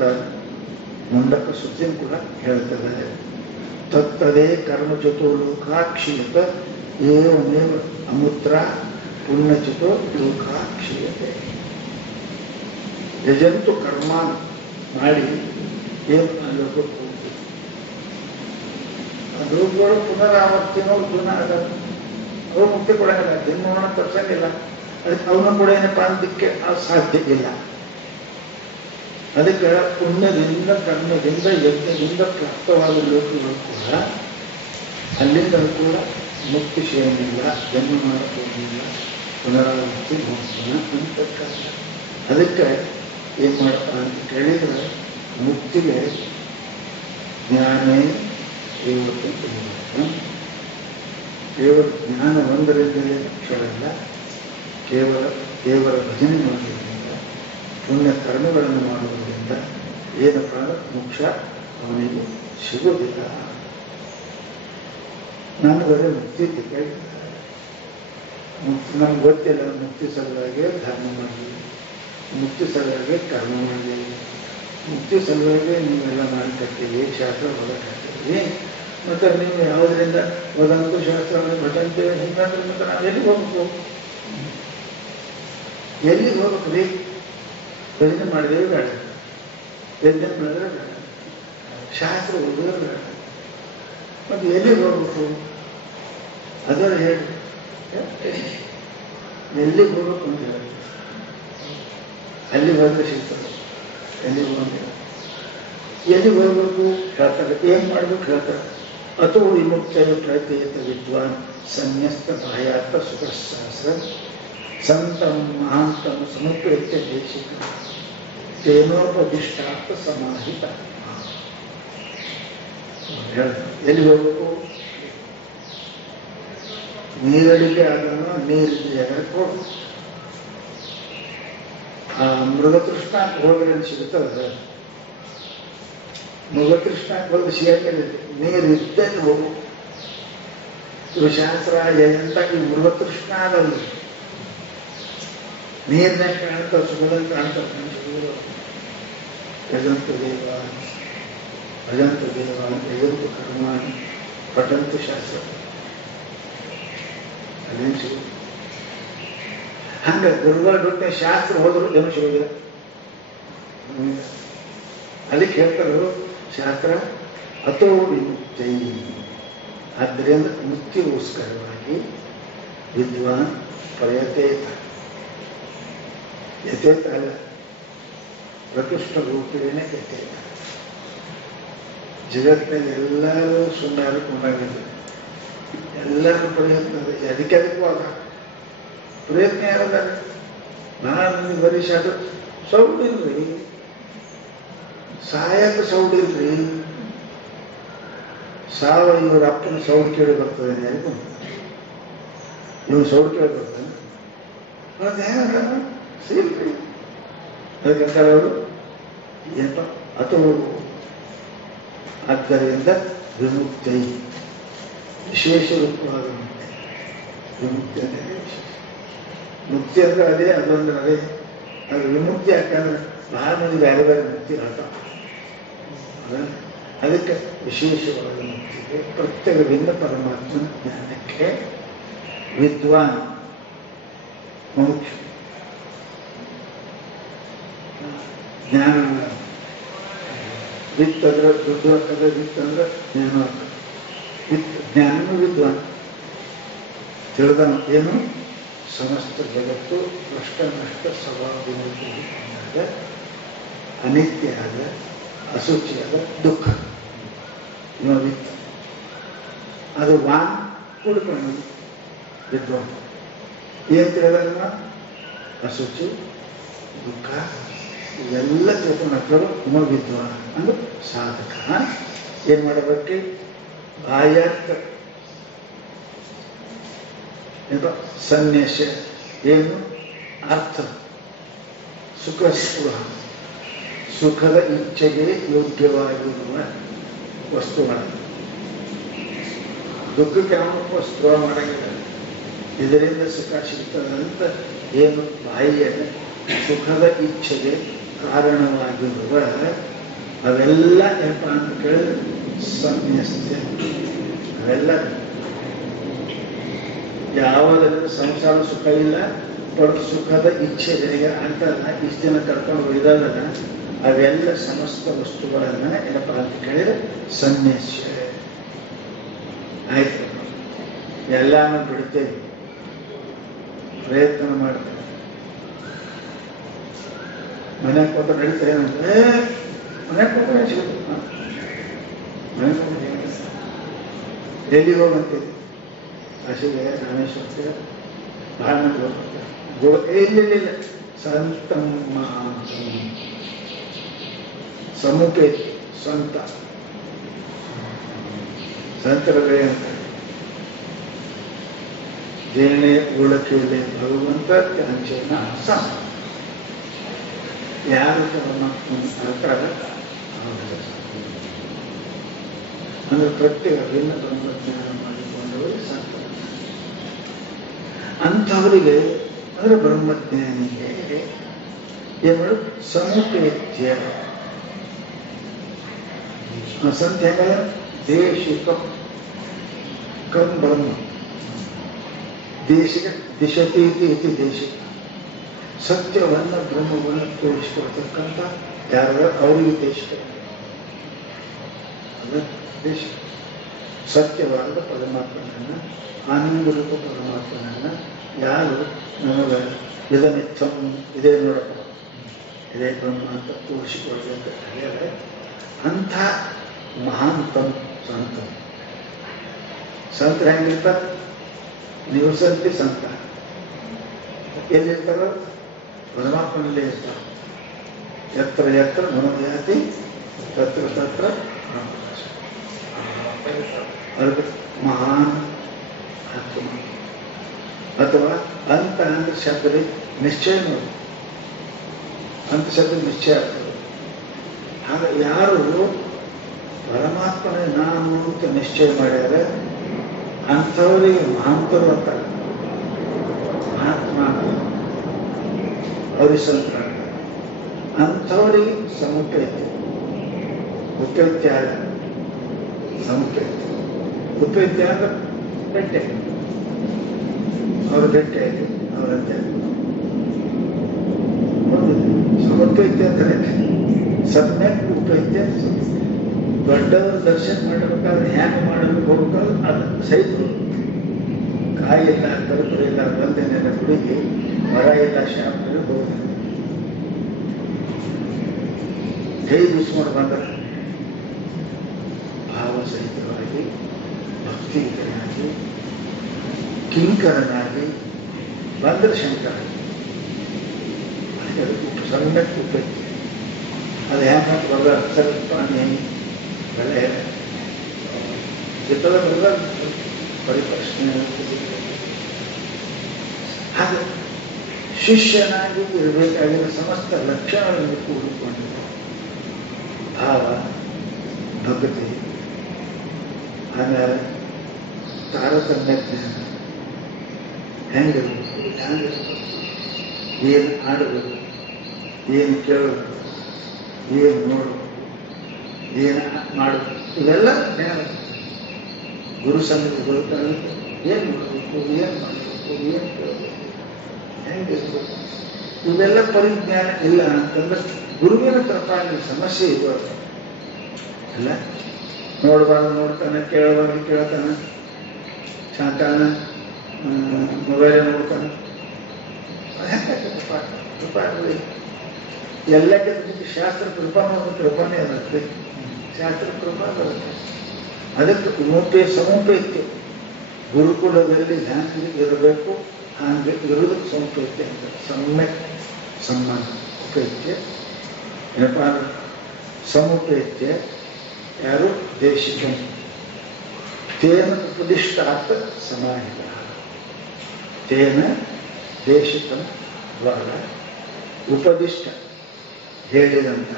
ಮುಂಡಕ ಸುದ್ದಿನ ಕೂಡ ಹೇಳ್ತದೆ. ತತ್ತದೇ ಕರ್ಮಚತೋ ಲೋಕಾಕ್ಷೀಯತ ಏವಮೇವ ಅಮೂತ್ರ ಪುಣ್ಯಚತೋ ಲೋಕಾಕ್ಷೀಯತೆ. ಯಜಂತು ಕರ್ಮ ಮಾಡಿ ಏನು ಲೋಕಕ್ಕೆ ಹೋಗ್ತದೆ. ಆ ಲೋಕಗಳು ಪುನರಾವರ್ತಿನೋ ಗುಣ ಅದ, ಅವ್ರು ಮುಕ್ತಿ ಕೊಡಂಗಿಲ್ಲ, ಜನ್ಮವನ್ನು ತರ್ಸಂಗಿಲ್ಲ. ಅದಕ್ಕೆ ಅವನು ಕೂಡ ಏನಪ್ಪ ಅದಕ್ಕೆ ಸಾಧ್ಯ ಇಲ್ಲ. ಅದಕ್ಕೆ ಪುಣ್ಯದಿಂದ ಕರ್ಮದಿಂದ ಯಜ್ಞದಿಂದ ಪ್ರಾಪ್ತವಾದ ಲೋಕಗಳು ಕೂಡ ಅಲ್ಲಿಂದ ಕೂಡ ಮುಕ್ತಿ ಸೇರಿಲ್ಲ, ಜನ್ಮ ಮಾಡಬಹುದಿಲ್ಲ, ಪುನರಾವರ್ತಿ ಹೋಗ್ತಾನೆ ಅಂತ. ಅದಕ್ಕೆ ಏನು ಮಾಡಪ್ಪ ಅಂತ ಕೇಳಿದರೆ ಮುಕ್ತಿಗೆ ಜ್ಞಾನೇ ಕೇವಲ ಜ್ಞಾನ ಒಂದರಿಂದಲೇ ಮುಖ್ಯವಲ್ಲ. ಕೇವಲ ದೇವರ ಭಜನೆ ಮಾಡುವುದರಿಂದ, ಪುಣ್ಯ ಕರ್ಮಗಳನ್ನು ಮಾಡುವುದರಿಂದ ಏನಪ್ಪ ಅಂದ್ರೆ ಮೋಕ್ಷ ಅವನಿಗೆ ಸಿಗುವುದಿಲ್ಲ. ನನಗರೆ ಮುಕ್ತಿ ಬೇಕಾಗಿಲ್ಲ. ನಮ್ಗೆ ಗೊತ್ತಿಲ್ಲ. ಮುಕ್ತಿ ಸಲುವಾಗಿ ಧರ್ಮ ಮಾಡಲಿ, ಮುಕ್ತಿ ಸಲುವಾಗಿ ಕರ್ಮ ಮಾಡಲಿ, ಮುಕ್ತಿ ಸಲುವಾಗಿ ನೀವೆಲ್ಲ ಮಾಡ್ಕತ್ತೀವಿ, ಶಾಸ್ತ್ರ ಓದಕ್ಕಾಗ್ತೀವಿ. ಮತ್ತು ನೀವು ಯಾವುದರಿಂದ ಓದಂತೂ ಶಾಸ್ತ್ರ ಭಜಂತೇವೆ ಹಿಂಗಂದ್ರೆ ಮತ್ತೆ ನಾವು ಎಲ್ಲಿಗೆ ಹೋಗ್ಬೇಕು? ಎಲ್ಲಿಗೆ ಹೋಗ್ಬೇಕು ರೀ? ಭಜನೆ ಮಾಡಿದ್ರೆ ಬೇಡ, ಯಜ್ಞ ಮಾಡಿದ್ರೆ ಬೇಡ, ಶಾಸ್ತ್ರ ಓದಿದ್ರೆ ಬೇಡ, ಮತ್ತೆ ಎಲ್ಲಿಗೆ ಹೋಗ್ಬೇಕು? ಅದರ ಹೇಳಿ ಎಲ್ಲಿಗೆ ಹೋಗ್ಬೇಕು ಅಂತ ಹೇಳಿ ಅಲ್ಲಿ ಹೋದ್ರೆ ಸಿಗ್ತದೆ. ಎಲ್ಲಿಗೆ ಹೋಗಿಲ್ಲ, ಎಲ್ಲಿಗೆ ಹೋಗ್ಬೇಕು ಹೇಳ್ತಾರೆ, ಏನ್ ಮಾಡ್ಬೇಕು ಹೇಳ್ತಾರೆ. ಅಥೋ ವಿಮುಕ್ತ ಪ್ರಯತ್ನ ವಿದ್ವಾನ್ ಸನ್ಯಸ್ತ ಬಾಹ್ಯಾರ್ಥ ಸುಖಶಾಸ್ತ್ರ ಸಂತಂ ಮಹಾಂತಂ ಸಮುಪೇತ್ಯ ದೇಶಿಕ ತೇನೋಪದಿಷ್ಟಾರ್ಥ ಸಮಾಹಿತ. ಎಲ್ಲಿ ಹೋಗ್ಬೇಕು? ನೀರಡಿಗೆ ಆದವ ನೀರಿನ ಜಾಗಕ್ಕೆ ಹೋಗ್ಬೇಕು. ಆ ಮೃಗತೃಷ್ಣ ಹೋದ್ರೆ ಸಿಗುತ್ತದೆ. ಮೃಗತೃಷ್ಣ ಹೋದ್ರೆ ಸಿಗಕ್ಕಿಲ್ಲ, ನೀರು ಇದ್ದಲ್ಲಿ ಹೋಗು. ಇವು ಶಾಸ್ತ್ರ ಎಂತ ಈ ಮೃಗತೃಷ್ಣ ಅದಲ್ಲ, ನೀರಿನಾಗ ಕಾಣ್ತಾವ, ಸುಖದಲ್ಲಿ ಕಾಣ್ತಾವ. ಯಜಂತು ದೇವ ಭಜಂತು ದೇವ ಯಜಂತು ಕರ್ಮ ಪಠಂತು ಶಾಸ್ತ್ರ ಅದೇನು ಸಿಗುದು. ಹಂಗ ಗುರುಗಳ ಶಾಸ್ತ್ರ ಹೋದ್ರು ಏನು ಸಿಗೋದಿಲ್ಲ. ಅದಕ್ಕೆ ಹೇಳ್ತಾರೆ ಶಾಸ್ತ್ರ ಅಥೋ ವಿಮುಕ್ತಿ. ಆದ್ದರಿಂದ ಮುಕ್ತಿಗೋಸ್ಕರವಾಗಿ ವಿದ್ವಾನ್ ಪ್ರಯತೇತ, ಯಥೇತ ಅಲ್ಲ, ಪ್ರಕೃಷ್ಟ ರೂಪೇಣ ಯಥೇತ. ಜಗತ್ತಿನಲ್ಲಿ ಎಲ್ಲರೂ ಸುಮ್ಮನೆ ಕೊಂಡಾಗಿಲ್ಲ, ಎಲ್ಲರೂ ಪ್ರಯತ್ನ ಇದೆ. ಅದಕ್ಕೆ ಆಗ ಪ್ರಯತ್ನ ಯಾರದಾರ? ನಾನು ಬರೀ ಸೌಡಿಲ್ರಿ, ಸಾಯಕ್ಕೆ ಸೌಡಿಲ್ರಿ. ಇವ್ರ ಅಪ್ಪನ ಸೌಡ್ ಕೇಳಿ ಬರ್ತದೆ, ಯಾರಿಗೂ ಇವನು ಸೌಡ್ ಕೇಳಿ ಬರ್ತಾನೆ. ಸಿಗ್ರಿ ಅದಕ್ಕೆ ಅವರು ಏನಪ್ಪ ಅಥವಾ ಆದ್ದರಿಂದ ವಿಮುಕ್ತಿ ವಿಶೇಷ ರೂಪವಾದ ಮುಕ್ತಿ. ವಿಮುಕ್ತಿ ಅಂದರೆ ವಿಶೇಷ ಮುಕ್ತಿ ಅಂದ್ರೆ ಅದೇ, ಅದೊಂದ್ರೆ ಅದೇ. ಅದು ವಿಮುಕ್ತಿ ಯಾಕಂದ್ರೆ ಬಹಳ ಮಂದಿ ಬೇರೆ ಬೇರೆ ಮುಕ್ತಿ ಹೇಳ್ತಾವ. ಅದಕ್ಕೆ ವಿಶೇಷವಾದ ಮುಕ್ತಿಗೆ ಪ್ರತ್ಯೇಕದಿಂದ ಪರಮಾತ್ಮನ ಜ್ಞಾನಕ್ಕೆ ವಿದ್ವಾನ್ ಮುಖ್ಯ ಜ್ಞಾನ ವಿತ್ ಅಂದ್ರೆ ದುಡ್ಡು ಹಾಕದ ವಿತ್ ಅಂದ್ರೆ ಜ್ಞಾನ ಹಾಕದ ವಿತ್ ಜ್ಞಾನನು ವಿದ್ವಾನ್ ತಿಳಿದ ಏನು ಸಮಸ್ತ ಜಗತ್ತು ಭ್ರಷ್ಟ ನಷ್ಟ ಸ್ವಭಾವದಿಂದ ಅನಿತ್ಯ ಆದ ಅಶುಚಿಯಾದ ದುಃಖ ವಿತ್ ಅದು ವಾನ್ ಕೂಡ್ಕೊಂಡು ವಿದ್ವಾನ್ ಏನ್ ತಿಳಿದ ಅಶುಚಿ ದುಃಖ ಇವೆಲ್ಲ ತಿಳ್ಕೊಂಡ್ರು ವಿದ್ವಾನ್ ಅಂದ್ರೆ ಸಾಧಕ ಏನ್ ಮಾಡಬೇಕು ಬಾಹ್ಯಾರ್ಥ ಸನ್ಯಾಸ ಏನು ಅರ್ಥ ಸುಖ ಸ್ಪೃಹ ಸುಖದ ಇಚ್ಛೆಗೆ ಯೋಗ್ಯವಾಗಿರುವ ವಸ್ತುಗಳ ದುಃಖಕ್ಕೆ ಅವನು ಸ್ಪೃಹ ಮಾಡಂಗಿಲ್ಲ ಇದರಿಂದ ಸುಖ ಸಿಗ್ತದಂತ ಏನು ಬಾಹ್ಯ ಸುಖದ ಇಚ್ಛೆಗೆ ಕಾರಣವಾಗಿರುವ ಅವೆಲ್ಲ ಏನಪ್ಪ ಅಂತ ಕೇಳಿದ್ರೆ ಸನ್ಯಾಸ ಅವೆಲ್ಲ ಯಾವುದರಿಂದ ಸಂಸಾರ ಸುಖ ಇಲ್ಲ ಬಟ್ ಸುಖದ ಇಚ್ಛೆ ಜನಿಗೆ ಅಂತಲ್ಲ ಇಷ್ಟು ದಿನ ಕರ್ಕೊಂಡು ಒಯ್ದಲ್ಲ ಅವೆಲ್ಲ ಸಮಸ್ತ ವಸ್ತುಗಳನ್ನ ಏನಪ್ಪ ಅಂತ ಕೇಳಿದ್ರೆ ಸನ್ಯಾಸ ಆಯ್ತು ಎಲ್ಲಾನು ಬಿಡ್ತೇವೆ ಪ್ರಯತ್ನ ಮಾಡ್ತೇವೆ ಮನೆ ಕೊಟ್ಟ ನಡೀತಾರೆ ಏನಂದ್ರೆ ಮನೆ ಕೊಟ್ಟ ಮನೆ ಕೊಟ್ಟ ಎಲ್ಲಿಗೆ ಹೋಗಂತೀವಿ ಕಾಶಿಗೆ ರಾಮೇಶ್ವರಕ್ಕೆ ಬಹಳ ಮಂದಿ ಹೋಗ್ತಾರೆ ಎಲ್ಲಿಲ್ಲ ಸಂತಮ್ಮ ಸಮುಪೇ ಸಂತ ಸಂತರವೇ ಅಂತ ಜೇನೆ ಉಳಕಿಲೆ ಭಗವಂತ ಕಾಂಚನ ಸಮ ಯಾರು ಪರಮಾತ್ಮನ ಅರ್ಥ ಅಂದ್ರೆ ಪ್ರತ್ಯೇಕ ಭಿನ್ನ ಬ್ರಹ್ಮಜ್ಞಾನ ಮಾಡಿಕೊಂಡವರು ಸಂತ ಅಂಥವರಿಗೆ ಅಂದ್ರೆ ಬ್ರಹ್ಮಜ್ಞಾನಿಗೆ ಏನ್ ಮಾಡು ಸಮುಪೇತ್ಯ ಸಂತ ಹೇಗ ದೇಶಿಕ ಕಂ ಬ್ರಹ್ಮ ದೇಶಿಕ ದಿಶತಿ ಇತಿ ದೇಶಿಕ ಸತ್ಯವನ್ನ ಬ್ರಹ್ಮವನ್ನ ತೋರಿಸಿಕೊಡ್ತಕ್ಕಂಥ ಯಾರು ಅವರಿಗೆ ದೇಶಿಕ ದೇಶ ಸತ್ಯವಾದ ಪರಮಾತ್ಮನನ್ನ ಆನಂದ ರೂಪ ಪರಮಾತ್ಮನನ್ನ ಯಾರು ನಮಗೆ ಇದನ್ನಿತ್ತಂ ಇದೇ ನೋಡಪ್ಪ ಇದೇ ಬ್ರಹ್ಮ ಅಂತ ತೋರಿಸಿಕೊಡ್ಲಿ ಅಂತ ಹೇಳಿದ್ರೆ ಅಂಥ ಮಹಾಂತಂ ಸಂತ ಸಂತರ ಹೆಂಗಿರ್ತಾರೆ ನಿವಸಂತಿ ಸಂತ ಎಲ್ಲಿರ್ತಾರೋ ಪರಮಾತ್ಮನಲ್ಲೇ ಇರ್ತಾರೆ ಎತ್ತರ ಎತ್ತರ ಮನೋಜಾತಿ ತತ್ರ ತತ್ರ ಅದಕ್ಕೆ ಮಹಾನ್ ಆತ್ಮ ಅಥವಾ ಅಂತ ಅಂದ್ರೆ ಶಬ್ದ ನಿಶ್ಚಯ ನೋಡಿ ಅಂತ ಶಬ್ದ ನಿಶ್ಚಯ ಆಗ್ತದೆ ಹಾಗೆ ಯಾರು ಪರಮಾತ್ಮನ ನಾನು ಅಂತ ನಿಶ್ಚಯ ಮಾಡ್ಯಾರ ಅಂಥವರಿಗೆ ಮಹಾಂತರು ಅಂತಾರೆ ಮಹಾತ್ಮ ಅವ್ರಿಗೆ ಸಂತ ಅಂಥವರಿಗೆ ಸಮುಪೇತ್ಯ ಉಪೇತ್ಯ ಸಮುಪೇತ್ಯ ಉಪೇತ್ಯ ಅಂದ್ರೆ ಬೆಟ್ಟೆ ಅವರು ಬೆಟ್ಟೆ ಆಯ್ತು ಅವರಂತೆ ಸಮುಪೇತ್ಯ ಅಂತಾರೆ ಸಮ್ಯಕ್ ಉಪೇತ್ಯ ದೊಡ್ಡವರು ದರ್ಶನ ಮಾಡಬೇಕಾದ್ರೆ ಹ್ಯಾಂಗ ಮಾಡಬೇಕು ಹೋಗ್ಬೇಕಾದ್ರೆ ಅದು ಸಹಿತ ಕಾಯಿ ಇಲ್ಲ ಕರುಪುರ ಇಲ್ಲ ಬಂದೇನೆಲ್ಲ ಹುಡುಗಿ ಮರ ಇಲ್ಲ ಶಾಪದಲ್ಲಿ ಹೋಗಿ ಕೈ ಮುಚ್ಕೊಂಡು ಬಂದರೆ ಭಾವಸಹಿತವಾಗಿ ಭಕ್ತಿಯುತನಾಗಿ ಕಿಂಕರನಾಗಿ ಬಂದರೆ ಶಂಕರ ಸಮ್ಯಕ್ ಉಪೇತ್ಯ ಅದು ಹ್ಯಾಂಗ ಬರ ಸ್ವಲ್ಪ ಬೆಲೆ ಚಿತ್ರದ ಬರೆದ ಪರಿಪ್ರಶ್ನೆ ಹಾಗೆ ಶಿಷ್ಯನಾಗಿ ಇರಬೇಕಾಗಿರೋ ಸಮಸ್ತ ಲಕ್ಷಣಗಳನ್ನು ಕೂಡಿಕೊಂಡಿರುವ ಭಾವ ಭಕ್ತಿ ಆಮೇಲೆ ತಾರತಮ್ಯ ಜ್ಞಾನ ಹೆಂಗಿರ್ಬೇಕು ಏನು ಆಡಬೇಕು ಏನು ಕೇಳಬೇಕು ಏನು ನೋಡಬೇಕು ಏನು ಮಾಡಬೇಕು ಇವೆಲ್ಲ ಜ್ಞಾನ. ಗುರು ಸಂಗತಿ ಗೊತ್ತಾಗ ಏನು ಮಾಡಬೇಕು, ಏನು ಮಾಡಬೇಕು, ಏನು ಕೇಳಬೇಕು, ಹೆಂಗಿರ್ಬೇಕು, ಇವೆಲ್ಲ ಪರಿಜ್ಞಾನ ಇಲ್ಲ ಅಂತಂದ್ರೆ ಗುರುವಿನ ಕೃಪಾಗಿ ಸಮಸ್ಯೆ ಇರುವುದು ಅಲ್ಲ. ನೋಡಬಾರ್ದು ನೋಡ್ತಾನೆ, ಕೇಳಬಾರ್ದು ಕೇಳ್ತಾನೆ, ಶಾಂತಾನ ಮೊಬೈಲ್ ನೋಡ್ತಾನೆ. ಕೃಪಾ ಎಲ್ಲಕ್ಕಿಂತ ಶಾಸ್ತ್ರ ಕೃಪಾನೇ ಬರುತ್ತೆ. ಶಾಸ್ತ್ರ ಕೃಪಾ ಬರುತ್ತೆ. ಅದಕ್ಕೆ ಸಮೋಪೇತ್ಯ ಗುರುಕುಲದಲ್ಲಿ ಹ್ಯಾಂಗೆ ಇರಬೇಕು ಹಾಗೆ ಇರುವುದು ಸಮೋಪೇತ್ಯ ಅಂತ. ಸಮ್ಯಕ್ ಸಂಬಂಧ ಉಪೇತ್ಯ ಏನಪ್ಪ ಸಮೋಪೇತ್ಯ ಯಾರು ದೇಶಿಕ ತೇನ ಉಪದಿಷ್ಟಾರ್ಥ ಸಮಾಹಿತ ತೇನ ದೇಶಿಕ ದ್ವಾರ ಉಪದಿಷ್ಟ ಹೇಳಿದಂತ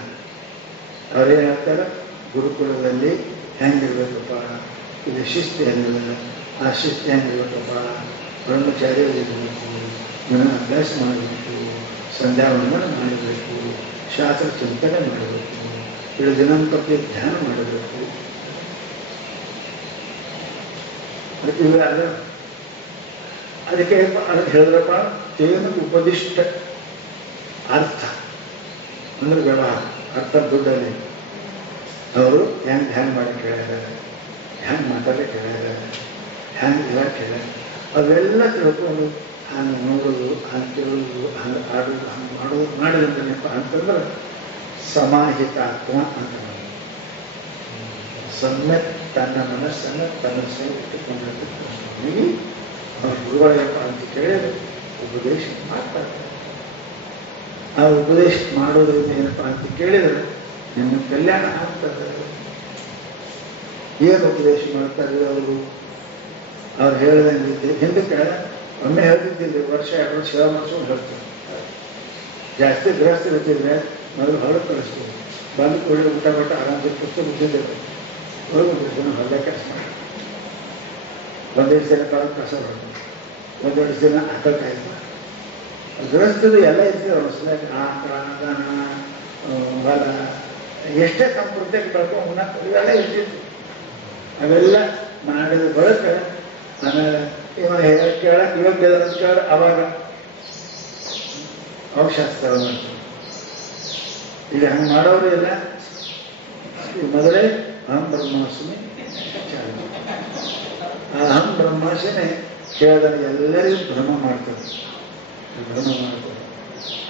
ಅವರೇ ಹೇಳ್ತಾರೆ ಗುರುಕುಲದಲ್ಲಿ ಹೆಂಗಿರ್ಬೇಕಪ್ಪ, ಇದು ಶಿಸ್ತು ಹೆಂಗಿಲ್ಲ, ಆ ಶಿಸ್ತು ಹೆಂಗಿರ್ಬೇಕಪ್ಪ, ಬ್ರಹ್ಮಚಾರ್ಯರಿರಬೇಕು, ಇದನ್ನು ಅಭ್ಯಾಸ ಮಾಡಬೇಕು, ಸಂಧ್ಯಾವಂದನ ಮಾಡಬೇಕು, ಶಾಸ್ತ್ರ ಚಿಂತನೆ ಮಾಡಬೇಕು, ಇದು ದಿನಂಪ್ರತಿ ಧ್ಯಾನ ಮಾಡಬೇಕು. ಅದಕ್ಕೆ ಅದಕ್ಕೆ ಹೇಳಿದ್ರಪ್ಪ ತೇನ ಉಪದಿಷ್ಟ ಅರ್ಥ ಅಂದ್ರೆ ವ್ಯವಹಾರ ಅರ್ಥ ದುಡ್ಡಲ್ಲಿ ಅವರು ಹೆಂಗೆ ಧ್ಯಾನ ಮಾಡಿ ಕೇಳ್ಯಾರ, ಹೆಂಗೆ ಮಾತಾಡಿ ಕೇಳ್ಯಾರ, ಹೆಂಗೆ ಇಲ್ಲ ಕೇಳ್ಯಾರ, ಅವೆಲ್ಲ ತಿಳ್ಕೊಂಡು ಹಂಗೆ ನೋಡೋದು, ಹಂಗೆ ಕೇಳೋದು, ಹಂಗೆ ಆಡೋದು, ಹಂಗೆ ಮಾಡೋದು ಮಾಡಿದಂತೇನಪ್ಪ ಅಂತಂದ್ರೆ ಸಮಾಹಿತಾತ್ಮ ಅಂತ. ಸಮ್ಯಕ್ ತನ್ನ ಮನಸ್ಸನ್ನು ತನ್ನ ಸಹ ಇಟ್ಟುಕೊಂಡಿರ್ತಕ್ಕಂಥ ಅವ್ರ ಗುರುಗಳಪ್ಪ ಅಂತ ಕೇಳಿದ್ರೆ ಉಪದೇಶ ಮಾಡ್ತಾರೆ. ಆ ಉಪದೇಶ ಮಾಡೋದ್ರಿಂದ ಏನಪ್ಪ ಅಂತ ಕೇಳಿದ್ರೆ ನಿಮ್ಮ ಕಲ್ಯಾಣ ಆಗ್ತದೆ. ಏನು ಉಪದೇಶ ಮಾಡ್ತಾರೆ ಅವರು? ಅವ್ರು ಹೇಳ್ದಂಗೆ ಹಿಂದಕ್ಕೆ ಒಮ್ಮೆ ಹೇಳ್ತಿದ್ದಿಲ್ಲ, ವರ್ಷ 2 ವರ್ಷ ಸೇವಾ ಮಾಡಿಸೋದು ಹೇಳ್ತಾರೆ. ಜಾಸ್ತಿ ಗೃಹಸ್ಥ ಇರ್ತಿದ್ರೆ ಮೊದಲು ಹೊರಗೆ ಕಳಿಸ್ತೀವಿ, ಬಂದು ಕೊಡಿ ಊಟ ಬಿಟ್ಟು ಆರಾಮ್ಸೆ ಪುಸ್ತಕ ಬಿಟ್ಟಿದ್ದೇವೆ, ಹೊರಗೆ ಹೊರಗೆ ಕೆಲಸ ಮಾಡಿ. ಒಂದೆರಡು ದಿನ ಕಾಲ ಕಸ ಹೊರಗೆ, ಒಂದೆರಡು ದಿನ ಅಕ್ಕಕಾಯಿ ಗೃಹಸ್ಥರು ಎಲ್ಲ ಇರ್ತೀವಿ. ಹೊಸದಾಗ ಆಟ ದನ ಹೊಲ ಎಷ್ಟೇ ಸಂಪ್ರದಾಯ ಕಳ್ಕೊಂಡು ಇವೆಲ್ಲ ಇರ್ತಿತ್ತು. ಅವೆಲ್ಲ ಮಾಡಿದ ಬಳಿಕ ಆಮೇಲೆ ಕೇಳಕ್ಕೆ ಯೋಗ್ಯ ಕೇಳ ಅವಾಗ ಅವಶಾಸ್ತ್ರ ಮಾಡ್ತಾರೆ. ಈಗ ಹಂಗೆ ಮಾಡೋರು ಇಲ್ಲ. ಮೊದಲೇ ಅಹಂ ಬ್ರಹ್ಮಾಸ್ಮಿ ಆ ಅಹಂ ಬ್ರಹ್ಮಾಸ್ಮಿನೇ ಕೇಳಿದಾಗ ಎಲ್ಲರಿಗೂ ಭ್ರಮ ಮಾಡ್ತಾರೆ.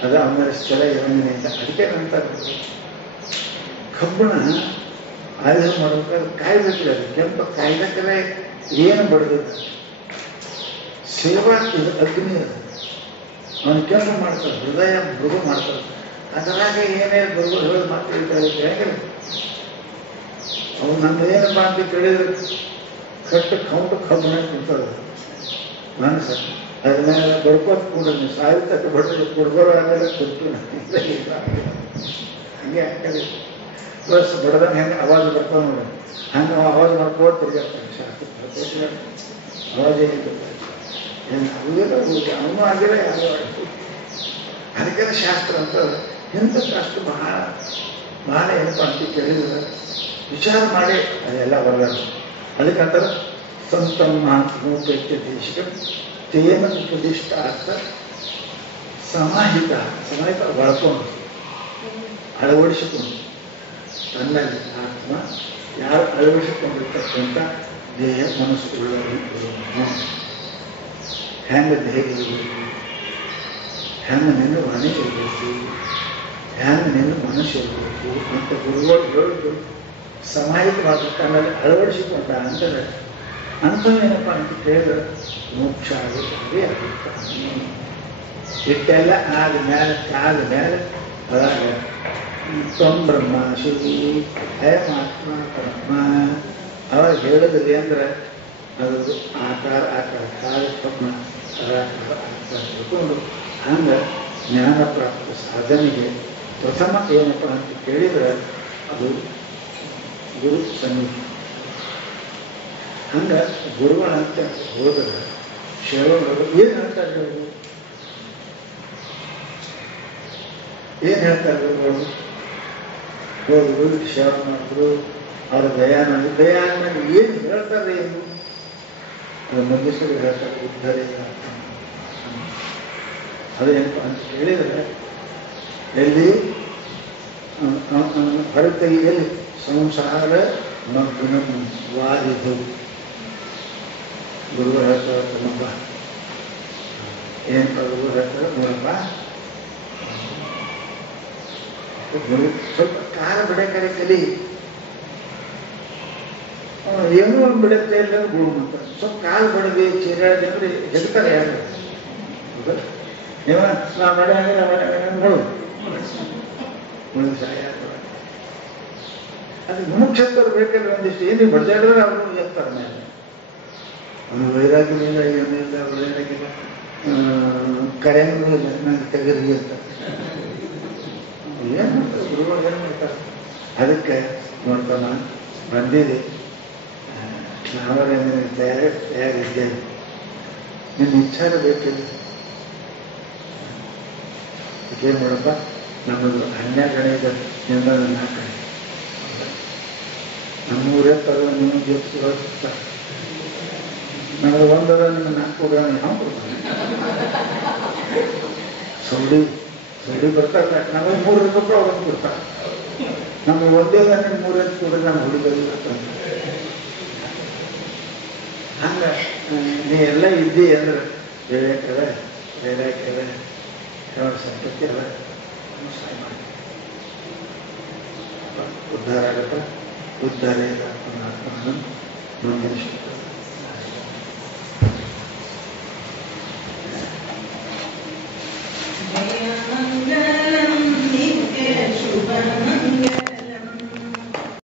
ಅದ ಅವನ ಸ್ಥಳ ಇರಂಗಿನ ಅಂತ. ಅದಕ್ಕೆ ನಂತರ ಕಬ್ಬಣ ಆಯುಧ ಮಾಡ್ಬೇಕಾದ್ರೆ ಕಾಯ್ಬೇಕಿಲ್ಲ, ಅದು ಕೆಂಪ ಕಾಯ್ದಕ್ಕೆಲ್ಲ ಏನು ಬಡದ ಸೇವಾ ಇದು ಅಗ್ನಿ ಅದು. ಅವನು ಕೆಂಪು ಮಾಡ್ತಾರೆ, ಹೃದಯ ಮೃಗು ಮಾಡ್ತಾರೆ. ಅದರಾಗ ಏನೇ ಮೃಗು ಹೇಳೋದು ಮಾತು ಹೇಳ್ತಾರೆ ಹೇಗಿಲ್ಲ. ಅವನು ನಮ್ಮ ಏನಪ್ಪ ಅಂತ ಕೇಳಿದ್ರೆ ಕೌಂಟು ಕಬ್ಬಣ ಕುಂತದ ಮನಸ್ಸು. ಅದ್ರ ಮೇಲೆ ಬಡ್ಕೋತ ಕೂಡ ಸಾಹಿತ್ಯಕ್ಕೆ ಬಡ್ದು ಕುಡ್ಗೋರು ಆಮೇಲೆ ಕೊಟ್ಟು ಹಂಗೆ ಹಾಕಿ ಪ್ಲಸ್ ಬಡದನ ಹೆಂಗೆ ಅವಾಜ್ ಬರ್ತಾವ ನೋಡಿ, ಹಂಗೆ ಅವಾಜ್ ಮಾಡ್ಕೋತ ತಿರ್ಗಾಡ್ತಾನೆ. ಶಾಸ್ತ್ರ ಅವಾಜ್ ಏನು ಅವನು ಆಗಿಲ್ಲ, ಯಾರು ಅದಕ್ಕೆಲ್ಲ ಶಾಸ್ತ್ರ ಅಂತ ಇಂಥದ್ದು ಅಷ್ಟು ಬಹಳ ಬಹಳ ಏನಪ್ಪ ಅಂತ ಕೇಳಿದ್ರೆ ವಿಚಾರ ಮಾಡಿ ಅದೆಲ್ಲ ಬರಲ್ಲ. ಅದಕ್ಕಂತಾರೆ ಸಂತಮ್ಮ ಸಮೋಪೇತ್ಯ ದೇಶಿಕ ತೇನ ಉಪದಿಷ್ಟ ಅರ್ಥ ಸಮಾಹಿತ ಬಳಕೊಂಡು ಅಳವಡಿಸಿಕೊಂಡು ತನ್ನಲ್ಲಿ ಆತ್ಮ ಯಾರು ಅಳವಡಿಸಿಕೊಂಡಿರ್ತಕ್ಕಂಥ ದೇಹ ಮನಸ್ಸುಗಳಲ್ಲಿ ಹೆಂಗೆ ದೇಹ ಇರಬೇಕು, ಹೆಂಗೆ ನಿನ್ನ ಮನೆ ಇರಬೇಕು, ಹೆಂಗೆ ನಿನ್ನ ಮನಸ್ಸು ಇರಬೇಕು ಅಂತ ಗುರುಗಳು ಹೇಳಿದ್ರು. ಸಮಾಹಿತವಾದ ತನ್ನಲ್ಲಿ ಅಳವಡಿಸಿಕೊಂಡ ಅಂದರೆ ಅಂಥವೇನಪ್ಪ ಅಂತ ಕೇಳಿದ್ರೆ ಮೋಕ್ಷ ಆಗುತ್ತೆ. ಇಟ್ಟೆಲ್ಲ ಆದ್ಮೇಲೆ ಅದಾಗ ತ್ವಂ ಬ್ರಹ್ಮ ಶಿವಿ ಅಯಮಾತ್ಮ ಪರಮ ಅವಾಗ ಹೇಳಿದ್ರಿ ಅಂದ್ರೆ ಅದು ಆಕಾರ ಕಾಲ ಬ್ರಹ್ಮ ಅದಾಕಾರ ಆಕಾರ ತಿಳ್ಕೊಂಡು ಹಂಗೆ ಜ್ಞಾನ ಪ್ರಾಪ್ತ ಸಾಧನೆಗೆ ಪ್ರಥಮ ಏನಪ್ಪ ಅಂತ ಕೇಳಿದ್ರೆ ಅದು ಗುರು ಸನ್ನಿಧಿ. ಹಂಗೆ ಗುರುಗಳಂತ ಹೋದ್ರೆ ಸೇವೆಗಳು ಏನು ಹೇಳ್ತಾರೆ ಅವರು? ಏನು ಹೇಳ್ತಾರೆ ಗುರುಗಳು? ಹೋದ್ರು ಸೇವೆ ಮಾಡಿದ್ರು, ಅವ್ರ ದಯಾನ ದಯಾನ ಏನು ಹೇಳ್ತಾರೆ ಏನು ಅದು ಮನುಷ್ಯರು ಹೇಳ್ತಾರೆ ಉದ್ಧಾರ ಅದೇನಪ್ಪ ಅಂತ ಕೇಳಿದರೆ ಎಲ್ಲಿ ಹೊರತೆಗೆಯಲ್ಲಿ ಸಂಸಾರ ಮಗ್ನ ವಾರಿದು ಗುರುಗಳು ಹೇಳ್ತಾರೆ ನಮ್ಮಪ್ಪ ಏನಪ್ಪ ಗುರುಗಳು ಹೇಳ್ತಾರೆ ನೋಡಪ್ಪ ಸ್ವಲ್ಪ ಕಾಲ ಬಿಡಕಾರೆ ಕಲಿ ಏನೂ ಒಂದು ಬಿಡುತ್ತೆ ಇಲ್ಲ ಗುರು ಅಂತ ಸ್ವಲ್ಪ ಕಾಲು ಬಡವಿ ಚೀರಾಡಿ ಅಂದ್ರೆ ಜಗತ್ತಾರೆ ಯಾರು ನೀವ ನಾ ನೋಡು ಅದು ಮುಖ್ಯಸ್ಥರು ಬೇಕಾದ್ರೆ ಒಂದಿಷ್ಟು ಏನು ಬಡ್ದಾಡಿದ್ರೆ ಅವರು ಎತ್ತಾರೆ ಮೇಲೆ ಅವನು ವೈರಾಗ್ಯವಿಲ್ಲ ಏನಿಲ್ಲ ಒಳ್ಳೆಯದಾಗಿಲ್ಲ ಕರೆಯೂ ಇಲ್ಲ ನನಗೆ ತೆಗರಿ ಅಂತ ಏನು ಮಾಡ್ತಾರೆ ಗುರುಗಳು ಏನು ಮಾಡ್ತಾರೆ ಅದಕ್ಕೆ ನೋಡ್ತಾ ನಾನು ಬಂದಿದೆ ನಾವೇನು ತಯಾರಿದ್ದೇವೆ ನಿನ್ನ ವಿಚಾರ ಬೇಕಿಲ್ಲ ಏನು ಮಾಡಪ್ಪ ನಮ್ಮದು ಹನ್ನೆರಡನೇದ ನಿಂದ ನಾಲ್ಕು ನಮ್ಮೂರೇ ತರೋ ನೀವು ಜೊತೆ ನಮ್ದು ಒಂದರ ನಿಮ್ಮ ನಾಲ್ಕು ಕೊಡೋಣ ಯಾವ ಕೊಡ್ತಾನೆ ಸೌಡಿ ಬರ್ತಾರಲ್ಲ ನಮಗೆ 3 ರೂಪಾಯಿ ಅವ್ರನ್ನು ಕೊಡ್ತಾರೆ ನಮಗೆ ಒಂದೇ ನಿಮ್ಮ 3 ಕೊಡಿದ್ರೆ ನಮ್ಮ ಹುಡುಗರಿಗೆ ಬರ್ತಾರೆ ಹಂಗ ನೀ ಎಲ್ಲ ಇದ್ದಿ ಅಂದ್ರೆ ಬೇರೆ ಸಂಪತ್ತಿ ಅಲ್ಲ ಸಹಾಯ ಮಾಡಿ ಉದ್ಧಾರ ಆಗತ್ತ ಉದ್ಧಾರ ಇಲ್ಲ ಮುಂದಿನ